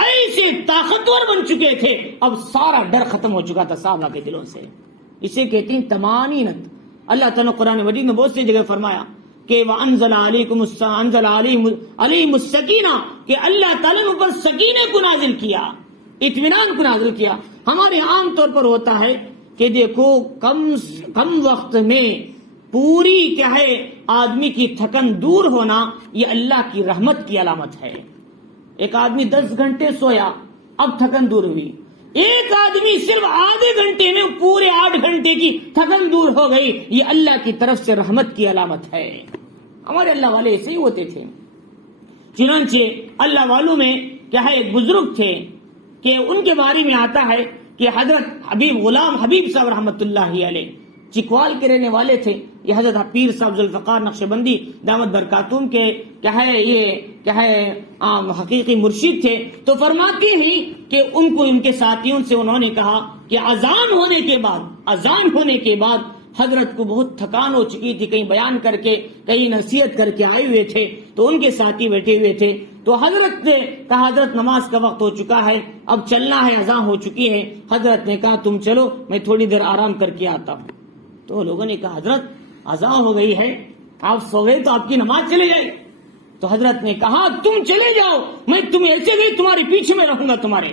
ایسے طاقتور بن چکے تھے، اب سارا ڈر ختم ہو چکا تھا صحابہ کے دلوں سے۔ اسے کہتے ہیں طمانینت۔ اللہ تعالیٰ قرآن مجید میں بہت سی جگہ فرمایا کہ وَأَنزَلَ عَلَيْهِمُ السَّكِينَةَ، کہ اللہ تعالیٰ نے اوپر سکینے کو نازل کیا، اطمینان کو نازل کیا۔ ہمارے عام طور پر ہوتا ہے کہ دیکھو کم وقت میں پوری کیا ہے آدمی کی تھکن دور ہونا، یہ اللہ کی رحمت کی علامت ہے۔ ایک آدمی 10 گھنٹے سویا، اب تھکن دور ہوئی۔ ایک آدمی صرف آدھے گھنٹے میں پورے 8 گھنٹے کی تھکن دور ہو گئی، یہ اللہ کی طرف سے رحمت کی علامت ہے۔ ہمارے اللہ والے ایسے ہی ہوتے تھے۔ چنانچہ اللہ والوں میں کیا ہے ایک بزرگ تھے کہ ان کے بارے میں آتا ہے کہ حضرت حبیب غلام حبیب صاحب رحمۃ اللہ علیہ چکوال کے رہنے والے تھے۔ یہ حضرت پیر صاحب ذوالفقار نقشبندی دامت برکاتہم کے کیا ہے حقیقی مرشد تھے۔ تو فرماتے ہیں کہ ان کو ان کے ساتھیوں سے انہوں نے کہا کہ اذان ہونے کے بعد حضرت کو بہت تھکان ہو چکی تھی، کہیں بیان کر کے کہیں نصیحت کر کے آئے ہوئے تھے، تو ان کے ساتھی بیٹھے ہوئے تھے۔ تو حضرت نے کہا حضرت نماز کا وقت ہو چکا ہے، اب چلنا ہے، اذان ہو چکی ہے۔ حضرت نے کہا تم چلو، میں تھوڑی دیر آرام کر کے آتا ہوں۔ تو لوگوں نے کہا حضرت اذان ہو گئی ہے، آپ سو گئے تو آپ کی نماز چلے جائے۔ تو حضرت نے کہا تم چلے جاؤ، میں تم ایسے نہیں تمہارے پیچھے میں رہوں گا، تمہارے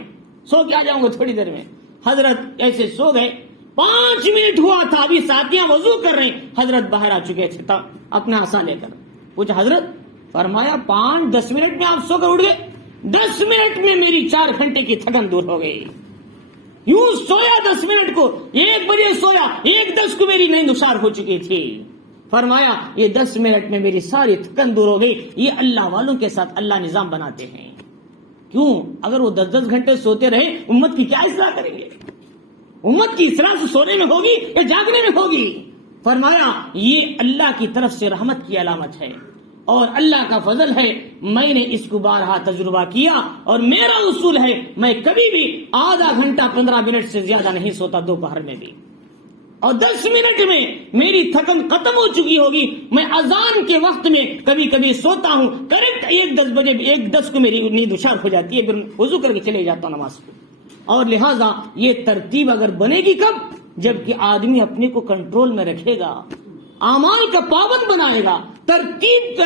سو کے آ جاؤں گا تھوڑی دیر میں۔ حضرت ایسے سو گئے۔ 5 منٹ ہوا تھا، ابھی ساتھیاں وضو کر رہے ہیں، حضرت باہر آ چکے تھے اپنا عصا لے کر۔ پوچھا حضرت، فرمایا 5-10 منٹ میں آپ سو کر اٹھ گئے؟ 10 منٹ میں میری 4 گھنٹے کی تھکن دور ہو گئی۔ یوں سویا 10 منٹ کو، 1 بجے سویا، 1:10 کو میری نیند اشار ہو چکی تھی۔ فرمایا یہ 10 منٹ میں میری ساری تھکن دور ہو گئی۔ یہ اللہ والوں کے ساتھ اللہ نظام بناتے ہیں۔ کیوں؟ اگر وہ 10-10 گھنٹے سوتے رہے، امت کی کیا اصلاح کریں گے؟ امت کی اصلاح سے سونے میں ہوگی یا جاگنے میں ہوگی؟ فرمایا یہ اللہ کی طرف سے رحمت کی علامت ہے اور اللہ کا فضل ہے۔ میں نے اس کو بارہا تجربہ کیا اور میرا اصول ہے میں کبھی بھی آدھا گھنٹہ 15 منٹ سے زیادہ نہیں سوتا دوپہر میں بھی، اور 10 منٹ میں میری تھکن ختم ہو چکی ہوگی۔ میں اذان کے وقت میں کبھی کبھی سوتا ہوں، کریکٹ 1:10 بجے 1:10 کو میری نیند اشار ہو جاتی ہے، پھر وضو کر کے چلے جاتا ہوں نماز کو۔ اور لہٰذا یہ ترتیب اگر بنے گی کب؟ جبکہ آدمی اپنے کو کنٹرول میں رکھے گا، اعمال کا پابند بنائے گا، ترتیب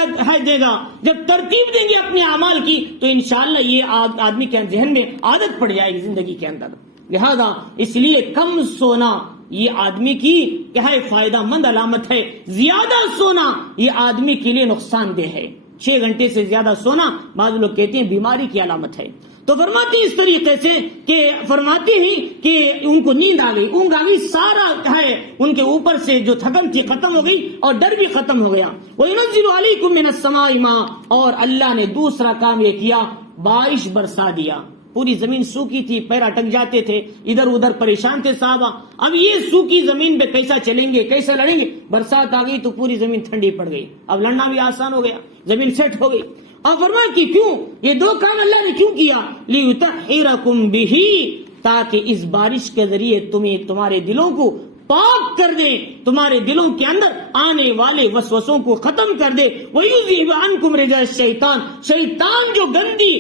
دے گا۔ جب ترتیب دیں گے اپنے اعمال کی تو انشاءاللہ یہ آدمی کے ذہن میں عادت پڑ جائے گی زندگی کے اندر۔ لہذا اس لیے کم سونا یہ آدمی کی کیا ہے فائدہ مند علامت ہے، زیادہ سونا یہ آدمی کے لیے نقصان دہ ہے۔ 6 گھنٹے سے زیادہ سونا بعض لوگ کہتے ہیں بیماری کی علامت ہے۔ تو فرماتی اس طریقے سے کہ فرماتی ہی کہ ان کو نیند آ گئی، اونگ آ گئی، سارا ہے ان کے اوپر سے جو تھکن تھی ختم ہو گئی اور ڈر بھی ختم ہو گیا۔ وَيُنَزِّلُ عَلَيْكُم مِّنَ السَّمَاءِ مَاءً، اور اللہ نے دوسرا کام یہ کیا، بارش برسا دیا۔ پوری زمین سوکھی تھی، پیر اٹک جاتے تھے، ادھر ادھر پریشان تھے صحابہ۔ اب یہ سوکھی زمین پہ کیسا چلیں گے، کیسا لڑیں گے؟ برسات آ گئی تو پوری زمین ٹھنڈی پڑ گئی، اب لڑنا بھی آسان ہو گیا، زمین سیٹ ہو گئی۔ اور فرمایا کہ کیوں یہ 2 کام اللہ نے کیوں کیا؟ لِيُطَهِّرَكُمْ بِهِ، تاکہ اس بارش کے ذریعے تمہارے دلوں کو پاک کر دے، تمہارے دلوں کے اندر آنے والے وسوسوں کو ختم کر دے۔ وَيُذْهِبَ عَنْكُمْ رِجْزَ الشَّيْطَانِ، شیطان جو گندی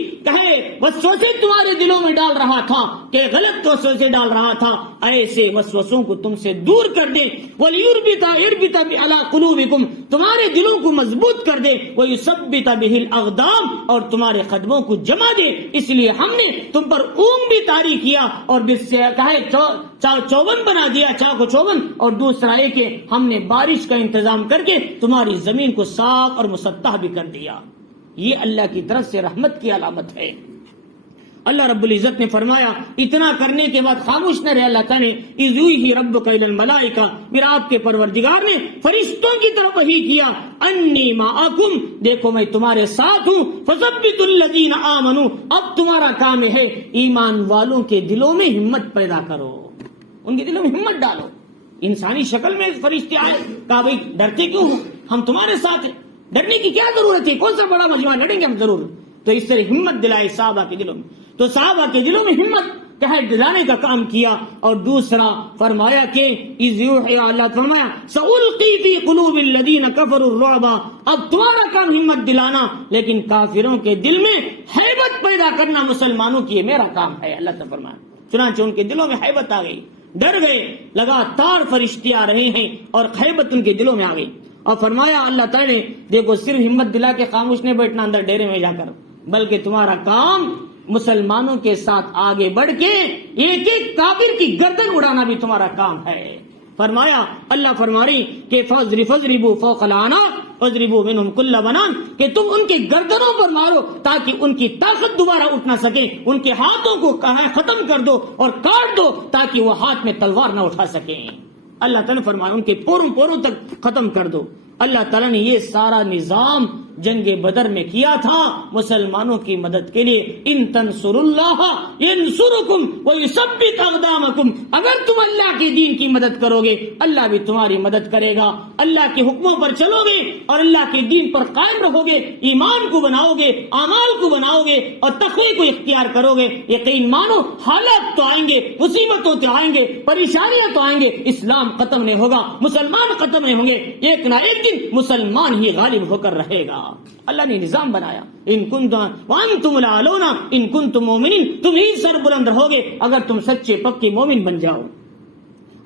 وسوسے تمہارے دلوں میں ڈال رہا تھا، کہ غلط وسوسے ڈال رہا تھا، ایسے وسوسوں کو تم سے دور کر دے۔ وَلِيُرْبِطَ عَلَىٰ قُلُوبِكُمْ، تمہارے دلوں کو مضبوط کر دے۔ وَيُثَبِّتَ بِهِ الْأَقْدَامَ، اور تمہارے قدموں کو جمع دے۔ اس لیے ہم نے تم پر اونگ بھی طاری کیا اور 54 بنا دیا، 54، اور دوسرا ہے کہ ہم نے بارش کا انتظام کر کے تمہاری زمین کو صاف اور مسطح بھی کر دیا۔ یہ اللہ کی طرف سے رحمت کی علامت ہے۔ اللہ رب العزت نے فرمایا اتنا کرنے کے بعد خاموش نہ رہے اللہ تعالی، اذ یوحی ربک الی الملائکہ، میرا آپ کے پروردگار نے فرشتوں کی طرف وحی کیا، انی معکم، دیکھو میں تمہارے ساتھ ہوں، فثبتوا الذین آمنوا، اب تمہارا کام ہے ایمان والوں کے دلوں میں ہمت پیدا کرو، ان کے دلوں میں ہمت ڈالو۔ انسانی شکل میں فرشتے آئے، کہا بھائی ڈرتے کیوں ہو، ہم تمہارے ساتھ ہیں، ڈرنے کی کیا ضرورت ہے، کون سا بڑا مجمع، لڑیں گے ہم ضرور۔ تو اس طرح ہمت دلائے صحابہ کے دلوں میں، تو صحابہ کے دلوں میں ہمت دلانے کا کام کیا۔ اور دوسرا فرمایا کہ اذ یوحی، اللہ فرمایا سألقی فی قلوب الذین کفروا الرعب، اب تمہارا کام ہمت دلانا، لیکن کافروں کے دل میں ہیبت پیدا کرنا مسلمانوں کی، یہ میرا کام ہے، اللہ تعالیٰ فرمایا۔ چنانچہ ان کے دلوں میں ہیبت آ گئی، ڈر گئے، لگاتار فرشتے آ رہے ہیں اور ہیبت ان کے دلوں میں آ گئی۔ اور فرمایا اللہ تعالیٰ نے دیکھو صرف ہمت دلا کے خاموش نہیں بیٹھنا اندر ڈیرے میں جا کر، بلکہ تمہارا کام مسلمانوں کے ساتھ آگے بڑھ کے ایک ایک کافر کی گردن اڑانا بھی تمہارا کام ہے۔ فرمایا اللہ فرماری کہ فضربوا فوق الاعناق واضربوا منهم كل بنان، کہ تم ان کے گردنوں پر مارو تاکہ ان کی طاقت دوبارہ اٹھ نہ سکے، ان کے ہاتھوں کو ختم کر دو اور کاٹ دو تاکہ وہ ہاتھ میں تلوار نہ اٹھا سکیں۔ اللہ تعالیٰ فرمایا ان کے پوروں تک ختم کر دو۔ اللہ تعالیٰ نے یہ سارا نظام جنگ بدر میں کیا تھا مسلمانوں کی مدد کے لیے۔ ان تنصروا اللہ ینصرکم ویثبت اقدامکم، اگر تم اللہ کے دین کی مدد کرو گے اللہ بھی تمہاری مدد کرے گا۔ اللہ کے حکموں پر چلو گے اور اللہ کے دین پر قائم رہو گے، ایمان کو بناؤ گے، اعمال کو بناؤ گے اور تقوی کو اختیار کرو گے، یقین مانو حالات تو آئیں گے، مصیبتوں تو آئیں گے، پریشانیاں تو آئیں گے، اسلام ختم نہیں ہوگا، مسلمان ختم نہیں ہوں گے، ایک نہ ایک دن مسلمان ہی غالب ہو کر رہے گا۔ اللہ نے نظام بنایا، ان کنتم وانتم الاعلون ان کنتم مؤمنین، تم ہی سر بلند رہو گے اگر تم سچے پکے مومن بن جاؤ۔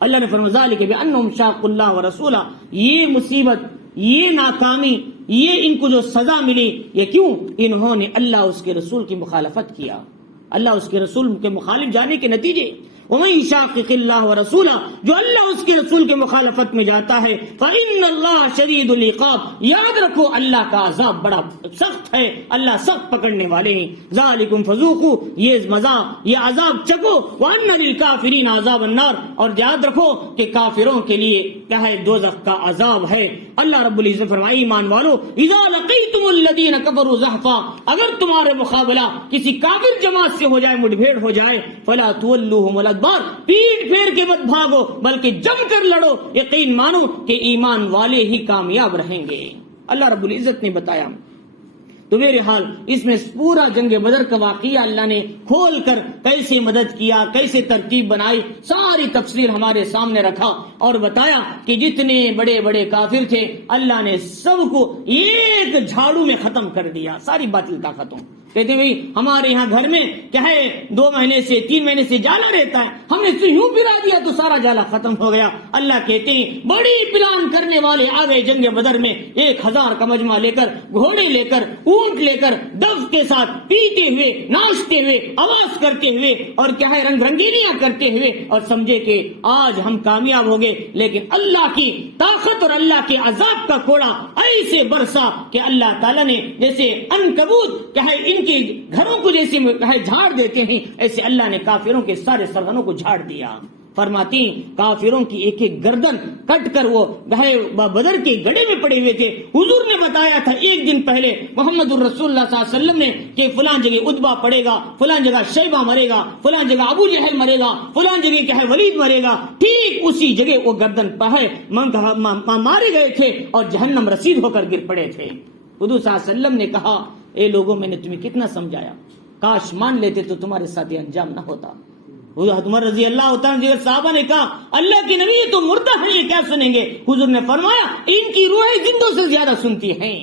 اللہ نے فرمایا ذالک بانہم شاقوا اللہ ورسولہ، یہ مصیبت، یہ ناکامی، یہ ان کو جو سزا ملی، یہ کیوں؟ انہوں نے اللہ اس کے رسول کی مخالفت کیا، اللہ اس کے رسول کے مخالف جانے کے نتیجے۔ ومن یشاقق اللہ ورسولہ، جو اللہ اس کے رسول کے مخالفت میں جاتا ہے، فإن اللہ شدید العقاب، یاد رکھو اللہ کا عذاب بڑا سخت ہے، اللہ سخت پکڑنے والے ہیں۔ ذالکم فذوقوا، یہ مزہ، یہ عذاب چکو، وان للکافرین عذاب النار، اور یاد رکھو کہ کافروں کے لیے کیا ہے؟ دوزخ کا عذاب ہے۔ اللہ رب العزت فرمائے ایمان والو اذا لقیتم الذین کفروا زحفا، اگر تمہارے مقابلہ کسی کافر جماعت سے ہو جائے، مٹ بھیڑ ہو جائے، فلا تولوہم الادبار، پیٹ پھیر کے مت بھاگو بلکہ جم کر لڑو، یقین مانو کہ ایمان والے ہی کامیاب رہیں گے۔ اللہ رب العزت نے بتایا۔ تو میرے حال اس میں پورا جنگ بدر کا واقعہ اللہ نے کھول کر کیسے مدد کیا، کیسے ترتیب بنائی، ساری تفصیل ہمارے سامنے رکھا اور بتایا کہ جتنے بڑے بڑے کافر تھے اللہ نے سب کو ایک جھاڑو میں ختم کر دیا، ساری باطل طاقتوں۔ کہتے ہیں ہمارے یہاں گھر میں کیا ہے 2 مہینے سے 3 مہینے سے جالا رہتا ہے، ہم نے اسے یوں پھرا دیا تو سارا جالا ختم ہو گیا۔ اللہ کہتے ہیں بڑی پلان کرنے والے آ گئے جنگ بدر میں، 1000 کا مجمع لے کر، گھوڑے لے کر، اونٹ لے کر، دف کے ساتھ، پیتے ہوئے، ناچتے ہوئے، آواز کرتے ہوئے اور کیا ہے رنگ رنگینیاں کرتے ہوئے، اور سمجھے کہ آج ہم کامیاب ہو گئے، لیکن اللہ کی طاقت اور اللہ کے عذاب کا کوڑا ایسے برسا کہ اللہ تعالیٰ نے جیسے عنکبوت کیا ہے ان کے گھروں کو جیسے جھاڑ دیتے ہیں، ایسے اللہ نے کافروں کے سارے سرغنوں کو جھاڑ دیا۔ فرماتی کافروں کی ایک ایک گردن کٹ کر وہ بدر کے گڑھے میں پڑے ہوئے تھے۔ حضور نے بتایا تھا ایک دن پہلے محمد الرسول اللہ صلی اللہ علیہ وسلم نے کہ فلاں جگہ اتبا پڑے گا، فلاں جگہ شیبہ مرے گا، فلاں جگہ ابو جہل مرے گا، فلاں جگہ کیا ہے ولید مرے گا، ٹھیک اسی جگہ وہ گردن پہ مارے گئے تھے اور جہنم رسید ہو کر گر پڑے تھے۔ حضور صلی اللہ علیہ وسلم نے کہا اے لوگوں میں نے تمہیں کتنا سمجھایا، کاش مان لیتے تو تمہارے ساتھ یہ انجام نہ ہوتا۔ عمر رضی اللہ تعالیٰ صحابہ نے کہا اللہ کے نبی تو مردہ ہیں، یہ کیا سنیں گے؟ حضور نے فرمایا ان کی روحیں زندوں سے زیادہ سنتی ہیں،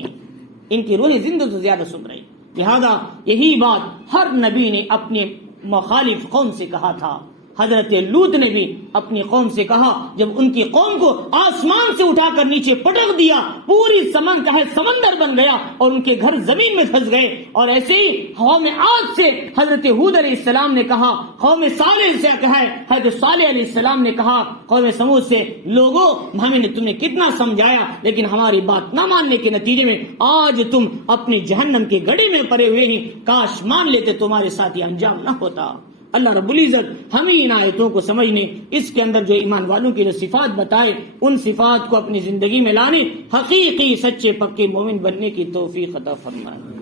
ان کی روحیں زندوں سے زیادہ سن رہی، لہذا یہی بات ہر نبی نے اپنے مخالف قوم سے کہا تھا۔ حضرت لوط نے بھی اپنی قوم سے کہا، جب ان کی قوم کو آسمان سے اٹھا کر نیچے پٹک دیا، پوری سمندر بن گیا اور ان کے گھر زمین میں دھس گئے، اور ایسے ہی قوم عاد سے حضرت ہود علیہ السلام نے کہا، قوم صالح سے کہا ہے حضرت صالح علیہ السلام نے کہا قوم سمود سے، لوگوں ہمیں نے تمہیں کتنا سمجھایا لیکن ہماری بات نہ ماننے کے نتیجے میں آج تم اپنے جہنم کے گڑھے میں پڑے ہوئے ہیں، کاش مان لیتے تمہارے ساتھ یہ انجام نہ ہوتا۔ اللہ رب العزت ہمیں ان آیتوں کو سمجھنے، اس کے اندر جو ایمان والوں کی جو صفات بتائے ان صفات کو اپنی زندگی میں لانے، حقیقی سچے پکے مومن بننے کی توفیق عطا فرمائے۔